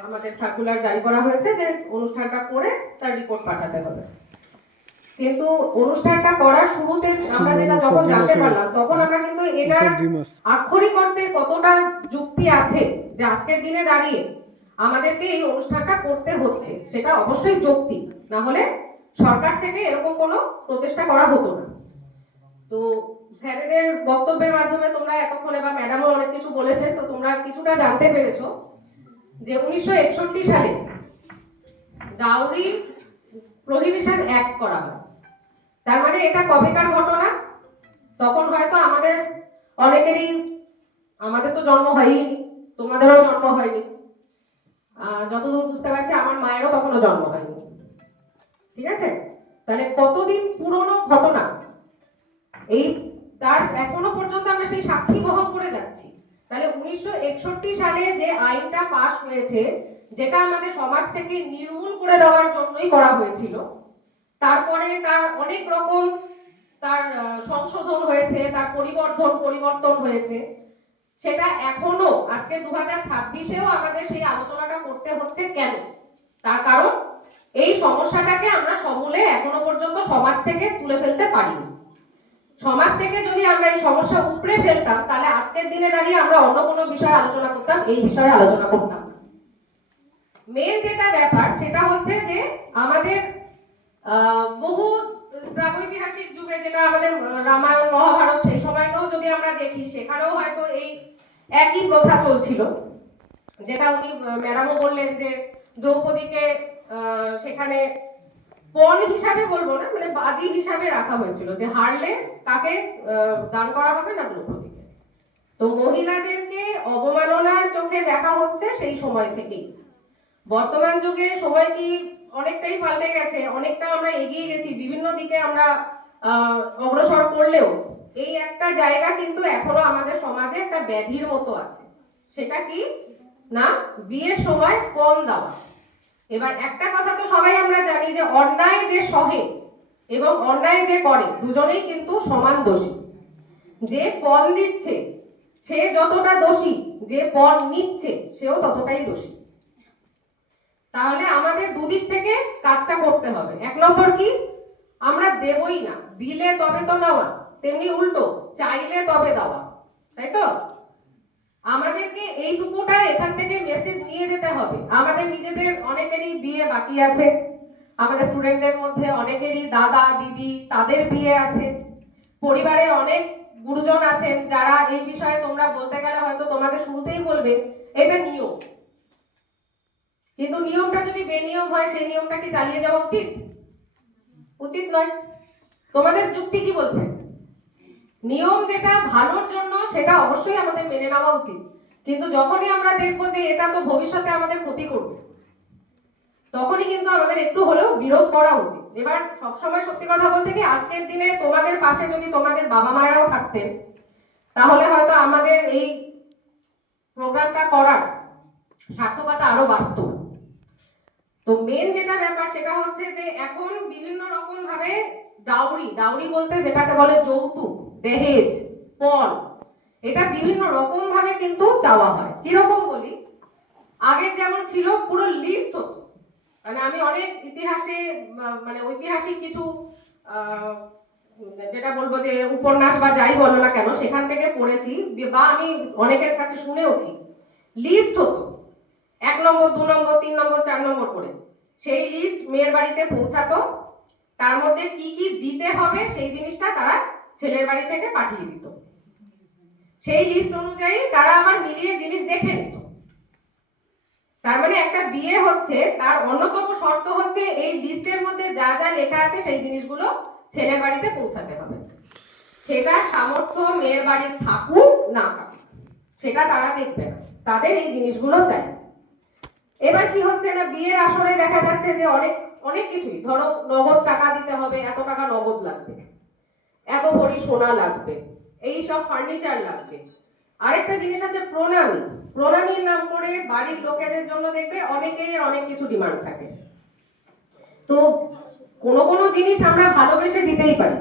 আমাদের সার্কুলার জারি করা হয়েছে যে অনুষ্ঠানটা করে তার রিপোর্ট পাঠাতে হবে। কিন্তু অনুষ্ঠানটা করার শুরুতে আমরা যেটা যখন জানতে পারলাম তখন আমরা কিন্তু এটা আক্ষরিক অর্থে কতটা যুক্তি আছে যে আজকের দিনে দাঁড়িয়ে আমাদেরকে এই অনুষ্ঠানটা করতে হচ্ছে সেটা অবশ্যই যৌক্তিক, না হলে সরকার থেকে এরকম কোনো প্রচেষ্টা করা হতো না। তো স্যারেদের বক্তব্যের মাধ্যমে তোমরা এতক্ষণে বা ম্যাডামও অনেক কিছু বলেছে, তো তোমরা কিছুটা জানতে পেরেছো যে 1961 সালে ডাউরি প্রহিবিশন অ্যাক্ট করা হয়। তার মানে এটা কবেকার ঘটনা? তখন হয়তো আমাদের তো জন্ম হয়নি, তোমাদেরও জন্ম হয়নি, যতদূর বুঝতে পারছি আমার মায়েরও তখনও জন্ম হয়নি। ঠিক আছে, তাহলে কতদিন পুরনো ঘটনা, এই তার এখনো পর্যন্ত আমরা সেই সাক্ষী বহন করে যাচ্ছি। তাহলে 1961 সালে যে আইনটা পাশ হয়েছে, যেটা আমাদের সমাজ থেকে নির্মূল করে দেওয়ার জন্যই করা হয়েছিল, তারপরে তার অনেক রকম সংশোধন হয়েছে, তার পরিবর্তন হয়েছে, সেটা এখনো আজকে 2026-এও আমাদের সেই আলোচনাটা করতে হচ্ছে কেন? তার কারণ এই সমস্যাটাকে আমরা সমূলে এখনো পর্যন্ত সমাজ থেকে তুলে ফেলতে পারিনি। সমাজ থেকে যদি আমরা এই সমস্যা উপড়ে ফেলতাম, তাহলে আজকের দিনে দাঁড়িয়ে আমরা অন্য কোনো বিষয়ে আলোচনা করতাম, এই বিষয়ে আলোচনা করতাম না। মেন যেটা ব্যাপার সেটা হচ্ছে যে আমাদের বহু প্রাগৈতিহাসিক যুগে, যেটা আমাদের রামায়ণ মহাভারত, সেই সময়টাও যদি আমরা দেখি, সেখানেও হয়তো এই একই প্রথা চলছিল, যেটা উনি ম্যাডামও বললেন যে দ্রৌপদীকে সেখানে পণ হিসাবে বলবো না, মানে বাজি হিসাবে রাখা হয়েছিল, যে হারলে কাকে দান করা হবে না, দ্রৌপদীকে। তো মহিলাদেরকে অবমাননার চোখে দেখা হচ্ছে সেই সময় থেকেই। বর্তমান যুগে সময় কি অনেকটাই পাল্টে গেছে, অনেকটা আমরা এগিয়ে গেছি, বিভিন্ন দিকে আমরা অগ্রসর করলেও এই একটা জায়গা কিন্তু এখনো আমাদের সমাজে একটা ব্যাধির মতো আছে। সেটা কি না, বিয়ের সময় পণ দেওয়া। এবার একটা কথা তো সবাই আমরা জানি যে অন্যায় যে সহে এবং অন্যায় যে করে, দুজনেই কিন্তু সমান দোষী। যে পণ দিচ্ছে সে যতটা দোষী, যে পণ নিচ্ছে সেও ততটাই দোষী। তাহলে আমাদের দুদিক থেকে কাজটা করতে হবে। এক নম্বর কি, আমরা দেবই না, দিলে তবে তো নেওয়া, তেমনি উল্টো চাইলে তবে দেওয়া, তাই তো? আমাদেরকে এইটুকুটা এখান থেকে মেসেজ নিয়ে যেতে হবে। আমাদের নিজেদের অনেকেরই বিয়ে বাকি আছে, আমাদের স্টুডেন্টদের মধ্যে অনেকেরই দাদা দিদি তাদের বিয়ে আছে, পরিবারে অনেক গুরুজন আছেন যারা এই বিষয়ে তোমরা বলতে গেলে হয়তো তোমাদের শুরুতেই বলবে এটা নিয়ম, কিন্তু নিয়মটা যদি বেনিয়ম হয় সেই নিয়মটা কি চালিয়ে যাওয়া উচিত? উচিত নয়। তোমাদের যুক্তি কি বলছে? নিয়ম যেটা ভালোর জন্য সেটা অবশ্যই আমাদের মেনে নেওয়া উচিত, কিন্তু যখনই আমরা দেখবো যে এটা তো ভবিষ্যতে আমাদের ক্ষতি করবে, তখনই কিন্তু আমাদের একটু হলেও বিরোধ করা উচিত। এবার সবসময় সত্যি কথা বলতে কি, আজকের দিনে তোমাদের পাশে যদি তোমাদের বাবা মায়েরাও থাকতেন, তাহলে হয়তো আমাদের এই প্রোগ্রামটা করার সার্থকতা আরো বাড়ত। তো মেন যেটা ব্যাপার সেটা হচ্ছে যে এখন বিভিন্ন রকম ভাবে ডাউরি বলতে যেটাকে বলে যৌতুক, দহেজ, পণ, এটা বিভিন্ন রকম ভাবে কিন্তু চাওয়া হয়। কিরকম বলি, আগে যেমন ছিল পুরো লিস্ট হতো, মানে আমি অনেক ইতিহাসে মানে ঐতিহাসিক কিছু যেটা বলবো যে উপন্যাস বা যাই বলো না কেন, সেখান থেকে পড়েছি বা আমি অনেকের কাছে শুনেওছি। লিস্ট হতো 1 নম্বর 2 নম্বর 3 নম্বর 4 নম্বর করে, সেই লিস্ট মেয়ের বাড়িতে পৌঁছাতো, তার মধ্যে কি কি দিতে হবে সেই জিনিসটা তারা ছেলের বাড়ি থেকে পাঠিয়ে দিত। সেই লিস্ট অনুযায়ী তারা আবার মিলিয়ে জিনিস দেখে নিত। তার মানে একটা বিয়ে হচ্ছে, তার অন্যতম শর্ত হচ্ছে এই লিস্টের মধ্যে যা যা লেখা আছে সেই জিনিসগুলো ছেলের বাড়িতে পৌঁছাতে হবে। সেটা সামর্থ্য মেয়ের বাড়ির থাকুক না থাকুক সেটা তারা দেখবে না, তাদের এই জিনিসগুলো চাই। এবার কি হচ্ছে না, বিয়ের আসরে দেখা যাচ্ছে যে অনেক কিছুই, ধরো নগদ টাকা দিতে হবে, এত টাকা নগদ লাগবে, এত ভরি সোনা লাগবে, এই সব ফার্নিচার লাগবে। আরেকটা জিনিস আছে প্রণামীর নাম করে বাড়ির লোকেদের জন্য দেখবে অনেকেই অনেক কিছু ডিমান্ড থাকে। তো কোনো জিনিস আমরা ভালোবেসে দিতেই পারি,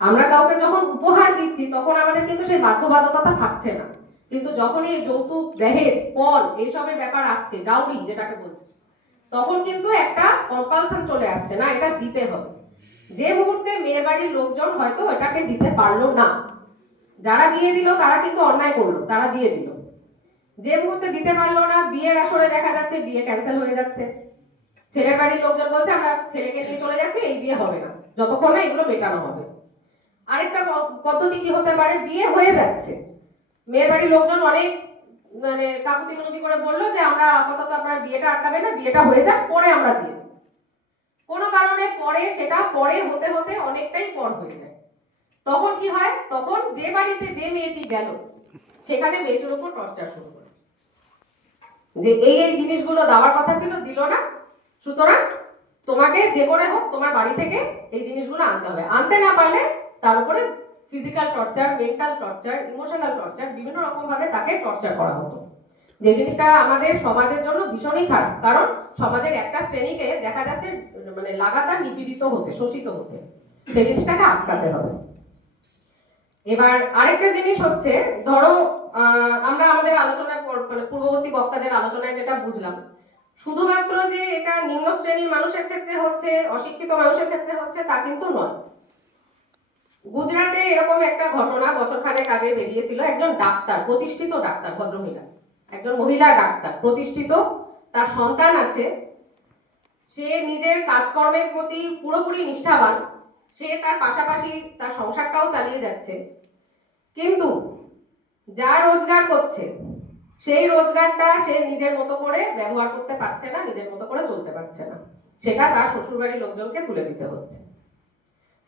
আমরা কাউকে যখন উপহার দিচ্ছি তখন আমাদের কিন্তু সেই বাধ্যবাধকতা থাকছে না, কিন্তু যখনই এই যৌতুক, দহেজ, পণ এইসবের ব্যাপার আসছে, ডাউরি যেটাকে বলছে, তখন কিন্তু একটা কম্পালশন চলে আসছে, না এটা দিতে হবে। যে মুহূর্তে মেয়ের বাড়ির লোকজন হয়তো এটাকে দিতে পারলো না, যারা দিয়ে দিল তারা কিন্তু অন্যায় করলো, তারা দিয়ে দিল। যে মুহূর্তে দিতে পারলো না, বিয়ের আসরে দেখা যাচ্ছে বিয়ে ক্যান্সেল হয়ে যাচ্ছে, ছেলের বাড়ির লোকজন বলছে আমরা ছেলেকে নিয়ে চলে যাচ্ছি, এই বিয়ে হবে না যতক্ষণ না এগুলো মেটানো হবে। আরেকটা পদ্ধতি কি হতে পারে, বিয়ে হয়ে যাচ্ছে, মেয়ের বাড়ির লোকজন অনেক মানে কাকুতি মিনতি করে বললো যে আমরা আপাতত আপনার বিয়েটা আটকাবে না, বিয়েটা হয়ে যাক, পরে আমরা দিয়ে দেব। কোনো কারণে পরে সেটা পরে হতে হতে অনেকটাই পর হয়ে যায়। তখন কি হয়, তখন যে বাড়িতে যে মেয়েটি গেল সেখানে মেয়েটির উপর টর্চার শুরু করে যে এই জিনিসগুলো দেওয়ার কথা ছিল, দিল না, সুতরাং তোমাকে যে করে হোক তোমার বাড়ি থেকে এই জিনিসগুলো আনতে হবে, আনতে না পারলে তার উপরে physical torture, mental torture, emotional torture, বিভিন্ন রকম ভাবে তাকে টর্চার করা হতো। যে জিনিসটা আমাদের সমাজের জন্য ভীষণই খারাপ, কারণ সমাজের একটা শ্রেণীকে দেখা যাচ্ছে মানে লাগাতার নিপীড়িত হতে, শোষিত হতে, সেই জিনিসটাকে আটকাতে হবে। এবার আরেকটা জিনিস হচ্ছে, ধরো আমরা আমাদের আলোচনা মানে পূর্ববর্তী বক্তাদের আলোচনায় যেটা বুঝলাম, শুধুমাত্র যে এটা নিম্ন শ্রেণীর মানুষের ক্ষেত্রে হচ্ছে, অশিক্ষিত মানুষের ক্ষেত্রে হচ্ছে তা কিন্তু নয়। গুজরাটে এরকম একটা ঘটনা বছরখানেক আগে বেরিয়েছিল, একজন ডাক্তার, প্রতিষ্ঠিত ডাক্তার, ভদ্রমহিলা, একজন মহিলা ডাক্তার, প্রতিষ্ঠিত, তার সন্তান আছে, সে নিজের কাজকর্মের প্রতি পুরোপুরি নিষ্ঠাবান, সে তার পাশাপাশি তার সংসারটাও চালিয়ে যাচ্ছে, কিন্তু যা রোজগার করছে সেই রোজগারটা সে নিজের মতো করে ব্যবহার করতে পারছে না, নিজের মতো করে চলতে পারছে না, সেটা তার শ্বশুরবাড়ির লোকজনকে তুলে দিতে হচ্ছে।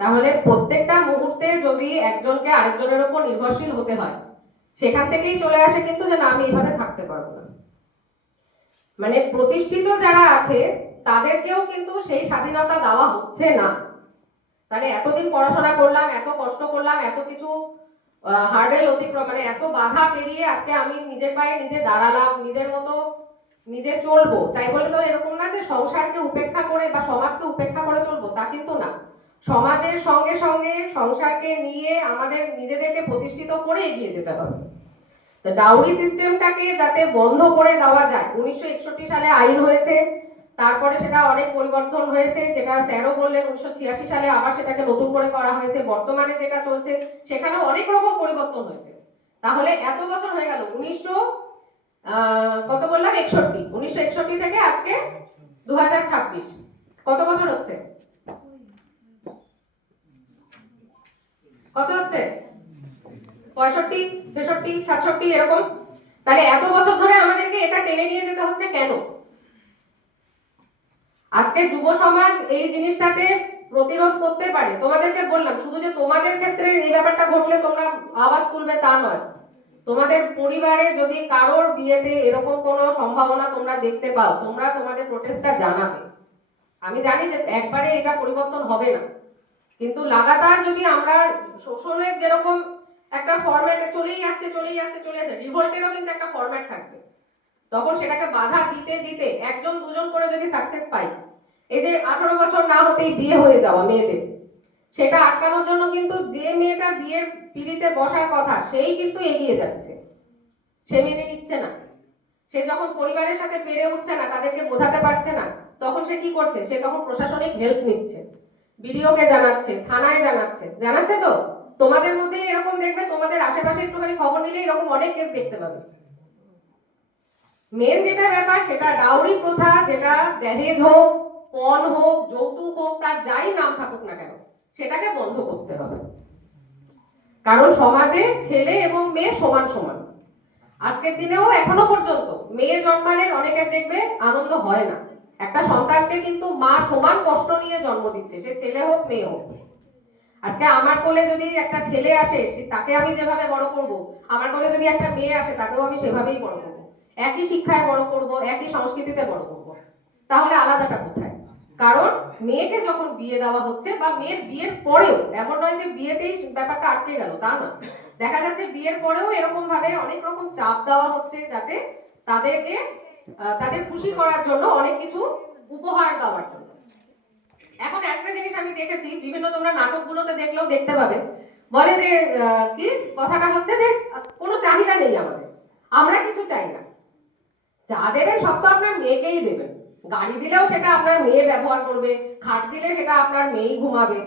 তাহলে প্রত্যেকটা মুহূর্তে যদি একজনকে আরেকজনের উপর নির্ভরশীল হতে হয়, সেখান থেকেই চলে আসে কিন্তু যে না আমি এইভাবে থাকতে পারবো না। মানে প্রতিষ্ঠিত যারা আছে তাদেরকেও কিন্তু সেই স্বাধীনতা দেওয়া হচ্ছে না। তাহলে এতদিন পড়াশোনা করলাম, এত কষ্ট করলাম, এত কিছু হার্ডেল অতিক্রম, মানে এত বাধা পেরিয়ে আজকে আমি নিজের পায়ে নিজে দাঁড়ালাম, নিজের মতো নিজে চলবো, তাই বলে তো এরকম না যে সংসারকে উপেক্ষা করে বা সমাজকে উপেক্ষা করে চলবো, তা কিন্তু না। সমাজের সঙ্গে সঙ্গে সংসারকে নিয়ে আমাদের নিজেদেরকে প্রতিষ্ঠিত করে এগিয়ে যেতে হবে। তো ডাউরি সিস্টেমটাকে যাতে বন্ধ করে দেওয়া যায়, 1961 সালে আইন হয়েছে, তারপরে সেটা অনেক পরিবর্তন হয়েছে, যেটা স্যারও বললেন 1986 সালে আবার সেটাকে নতুন করে করা হয়েছে, বর্তমানে যেটা চলছে সেখানে অনেক রকম পরিবর্তন হয়েছে। তাহলে এত বছর হয়ে গেল, কত বললাম 61, 1961 থেকে আজকে 2026, কত বছর হচ্ছে, কত হচ্ছে 65, 66, 67 এরকম। তাহলে এত বছর ধরে আমাদেরকে এটা টেনে নিয়ে যেতে হচ্ছে কেন? আজকে যুব সমাজ এই জিনিসটাতে প্রতিরোধ করতে পারে। তোমাদেরকে বললাম, শুধু যে তোমাদের ক্ষেত্রে এই ব্যাপারটা ঘটলে তোমরা আওয়াজ তুলবে তা নয়, তোমাদের পরিবারে যদি কারোর বিয়েতে এরকম কোনো সম্ভাবনা তোমরা দেখতে পাও, তোমরা তোমাদের প্রোটেস্টটা জানাবে। আমি জানি যে একবারে এটা পরিবর্তন হবে না, কিন্তু লাগাতার যদি আমরা শোষণের যেরকম একটা ফরম্যাটে চলেই আসছে, রিভোল্টেরও কিন্তু একটা ফরম্যাট থাকবে, তখন সেটাকে বাধা দিতে দিতে একজন দুজন করে যদি সাকসেস পাই, এই যে 18 বছর না হতেই বিয়ে হয়ে যাওয়া মেয়েদের, সেটা আটকানোর জন্য কিন্তু যে মেয়েটা বিয়ের পিড়িতে বসার কথা সেই কিন্তু এগিয়ে যাচ্ছে, সে মেনে নিচ্ছে না। সে যখন পরিবারের সাথে পেরে উঠছে না, তাদেরকে বোঝাতে পারছে না, তখন সে কি করছে, সে তখন প্রশাসনিক হেল্প নিচ্ছে, বিডিওকে জানাচ্ছে, থানায় জানাচ্ছে। তো তোমাদের মধ্যে এরকম দেখবে, তোমাদের আশেপাশে একটুখানি খবর নিলে এরকম অনেক কেস দেখতে পাবে। মেন যেটা ব্যাপার, সেটা ডাউরি প্রথা, যেটা দহেজ হোক, পণ হোক, যৌতুক হোক, তার যাই নাম থাকুক না কেন, সেটাকে বন্ধ করতে হবে। কারণ সমাজে ছেলে এবং মেয়ে সমান সমান। আজকের দিনেও এখনো পর্যন্ত মেয়ে জন্মালে অনেকের দেখবে আনন্দ হয় না। একটা সন্তানকে কিন্তু মা সমান কষ্ট নিয়ে জন্ম দিচ্ছে, সে ছেলে হোক মেয়ে হোক। আজকে আমার কোলে যদি একটা ছেলে আসে, তাকে আমি যেভাবে বড় করব, আমার কোলে যদি একটা মেয়ে আসে, তাকেও আমি সেভাবেই বড় করব, একই শিক্ষায় বড় করব, একই সংস্কৃতিতে বড় করব। তাহলে আলাদাটা কোথায়? কারণ মেয়েকে যখন বিয়ে দেওয়া হচ্ছে, বা মেয়ের বিয়ের পরেও, এমন নয় যে বিয়েতেই ব্যাপারটা আটকে গেল, তা না, দেখা যাচ্ছে বিয়ের পরেও এরকম ভাবে অনেক রকম চাপ দেওয়া হচ্ছে, যাতে তাদেরকে তাদের খুশি করার জন্য অনেক কিছু উপহার দেওয়ার জন্য। এখন একটা জিনিস আমি দেখেছি, বিভিন্ন তোমরা নাটকগুলোতে দেখলেও দেখতে পাবে, বলে যে কি কথাটা হচ্ছে যে কোনো চাহিদা নেই আমাদের, আমরা কিছু চাই না, যা দেবেন সব তো আপনার মেয়েকেই দেবেন, গাড়ি দিলেও সেটা আপনার মেয়ে ব্যবহার করবে, খাট দিলে সেটা আপনার মেয়েই ঘুমাবে,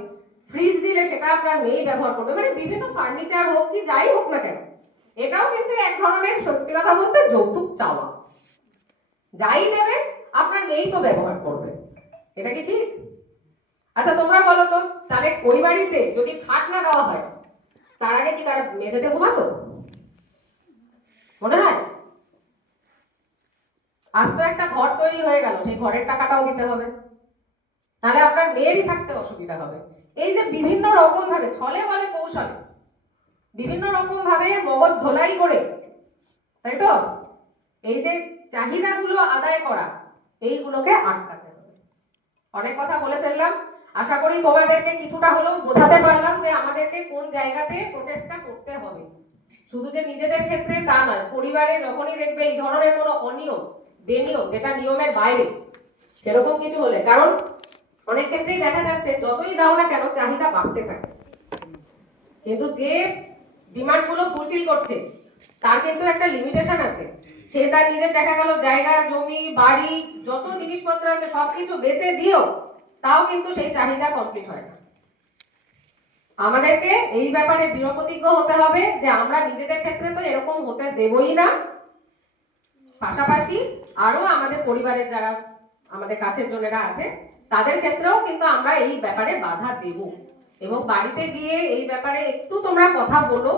ফ্রিজ দিলে সেটা আপনার মেয়েই ব্যবহার করবে, মানে বিভিন্ন ফার্নিচার হোক কি যাই হোক না কেন, এটাও কিন্তু এক ধরনের সত্যি কথা বলতে যৌতুক চাওয়া। যাই দেবে আপনার মেয়েই তো ব্যবহার করবে, এটা কি ঠিক? আচ্ছা তোমরা বলো তো, তাহলে ওই বাড়িতে যদি খাট না দেওয়া হয় তার আগে কি তারা মেঝেতে ঘুমাতো? মনে হয়? আজ তো একটা ঘর তৈরি হয়ে গেল, সেই ঘরের টাকাটাও দিতে হবে, তাহলে আপনার মেয়েরই থাকতে অসুবিধা হবে। এই যে বিভিন্ন রকম ভাবে ছলে বলে কৌশলে বিভিন্ন রকম ভাবে মগজ ধোলাই করে, তাই তো, এই যে চাহিদাগুলো আদায় করা, এইগুলোকে আটকাতে হবে। অনেক কথা বলে ফেললাম, আশা করি তোমাদেরকে কিছুটা হলেও বোঝাতে পারলাম যে আমাদেরকে কোন জায়গাতে প্রোটেস্টটা করতে হবে। শুধু যে নিজেদের ক্ষেত্রে তা নয়, পরিবারে যখনই দেখবে এই ধরনের কোনো অনিয়ম বেনিয়ম যেটা নিয়মের বাইরে সেরকম কিছু হলে, কারণ অনেক ক্ষেত্রেই দেখা যাচ্ছে যতই দাও না কেন চাহিদা বাড়তে থাকে, কিন্তু যে ডিমান্ড গুলো ফুলফিল করছে তার কিন্তু একটা লিমিটেশন আছে। সে তার নিজের দেখা গেল জায়গা জমি বাড়ি যত জিনিসপত্র আছে সবকিছু বেচে দিও তাও কিন্তু সেই চাহিদা কমপ্লিট হয় না। আমাদেরকে এই ব্যাপারে দৃঢ়প্রতিজ্ঞ হতে হবে যে আমরা নিজেদের ক্ষেত্রে তো এরকম হতে দেবই না, পাশাপাশি আরো আমাদের পরিবারের যারা আমাদের কাছের জনেরা আছে তাদের ক্ষেত্রেও কিন্তু আমরা এই ব্যাপারে বাধা দেব। এবং বাড়িতে গিয়ে এই ব্যাপারে একটু তোমরা কথা বলো,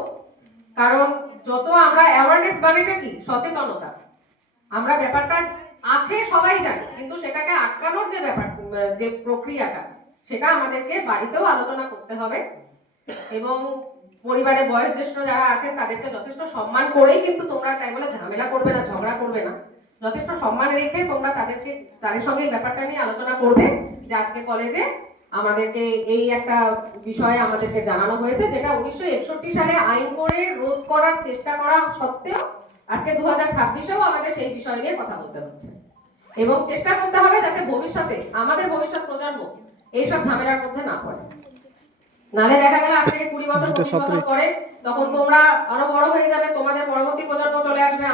কারণ যত আমরা অ্যাওয়ারনেস বানাটা কি সচেতনতা, আমরা ব্যাপারটা আছে সবাই জানে, কিন্তু সেটাকে আটকানোর যে ব্যাপার যে প্রক্রিয়াটা সেটা আমাদেরকে বাড়িতেও আলোচনা করতে হবে। এবং পরিবারে বয়োজ্যেষ্ঠ যারা আছেন তাদেরকে যথেষ্ট সম্মান করেই কিন্তু তোমরা তাই বলে ঝামেলা করবে না, ঝগড়া করবে না, যথেষ্ট সম্মান রেখে তোমরা তাদের সঙ্গে এই ব্যাপারটা নিয়ে আলোচনা করবে যে আজকে কলেজে আমাদেরকে এই একটা বিষয়ে আমাদেরকে জানানো হয়েছে, যেটা 1961 সালে আইন করে রোধ করার চেষ্টা করা সত্ত্বেও আজকে 2026-এও আমাদের সেই বিষয় নিয়ে কথা বলতে হচ্ছে। এবং চেষ্টা করতে হবে যাতে ভবিষ্যতে আমাদের ভবিষ্যৎ প্রজন্ম এইসব ঝামেলার মধ্যে না পড়ে। নালে দেখা গেল আজকে 20 বছর 25 বছর পরে তখন তোমরা আরো বড় হয়ে যাবে, তোমাদের পরবর্তী প্রজন্ম চলে আসবে।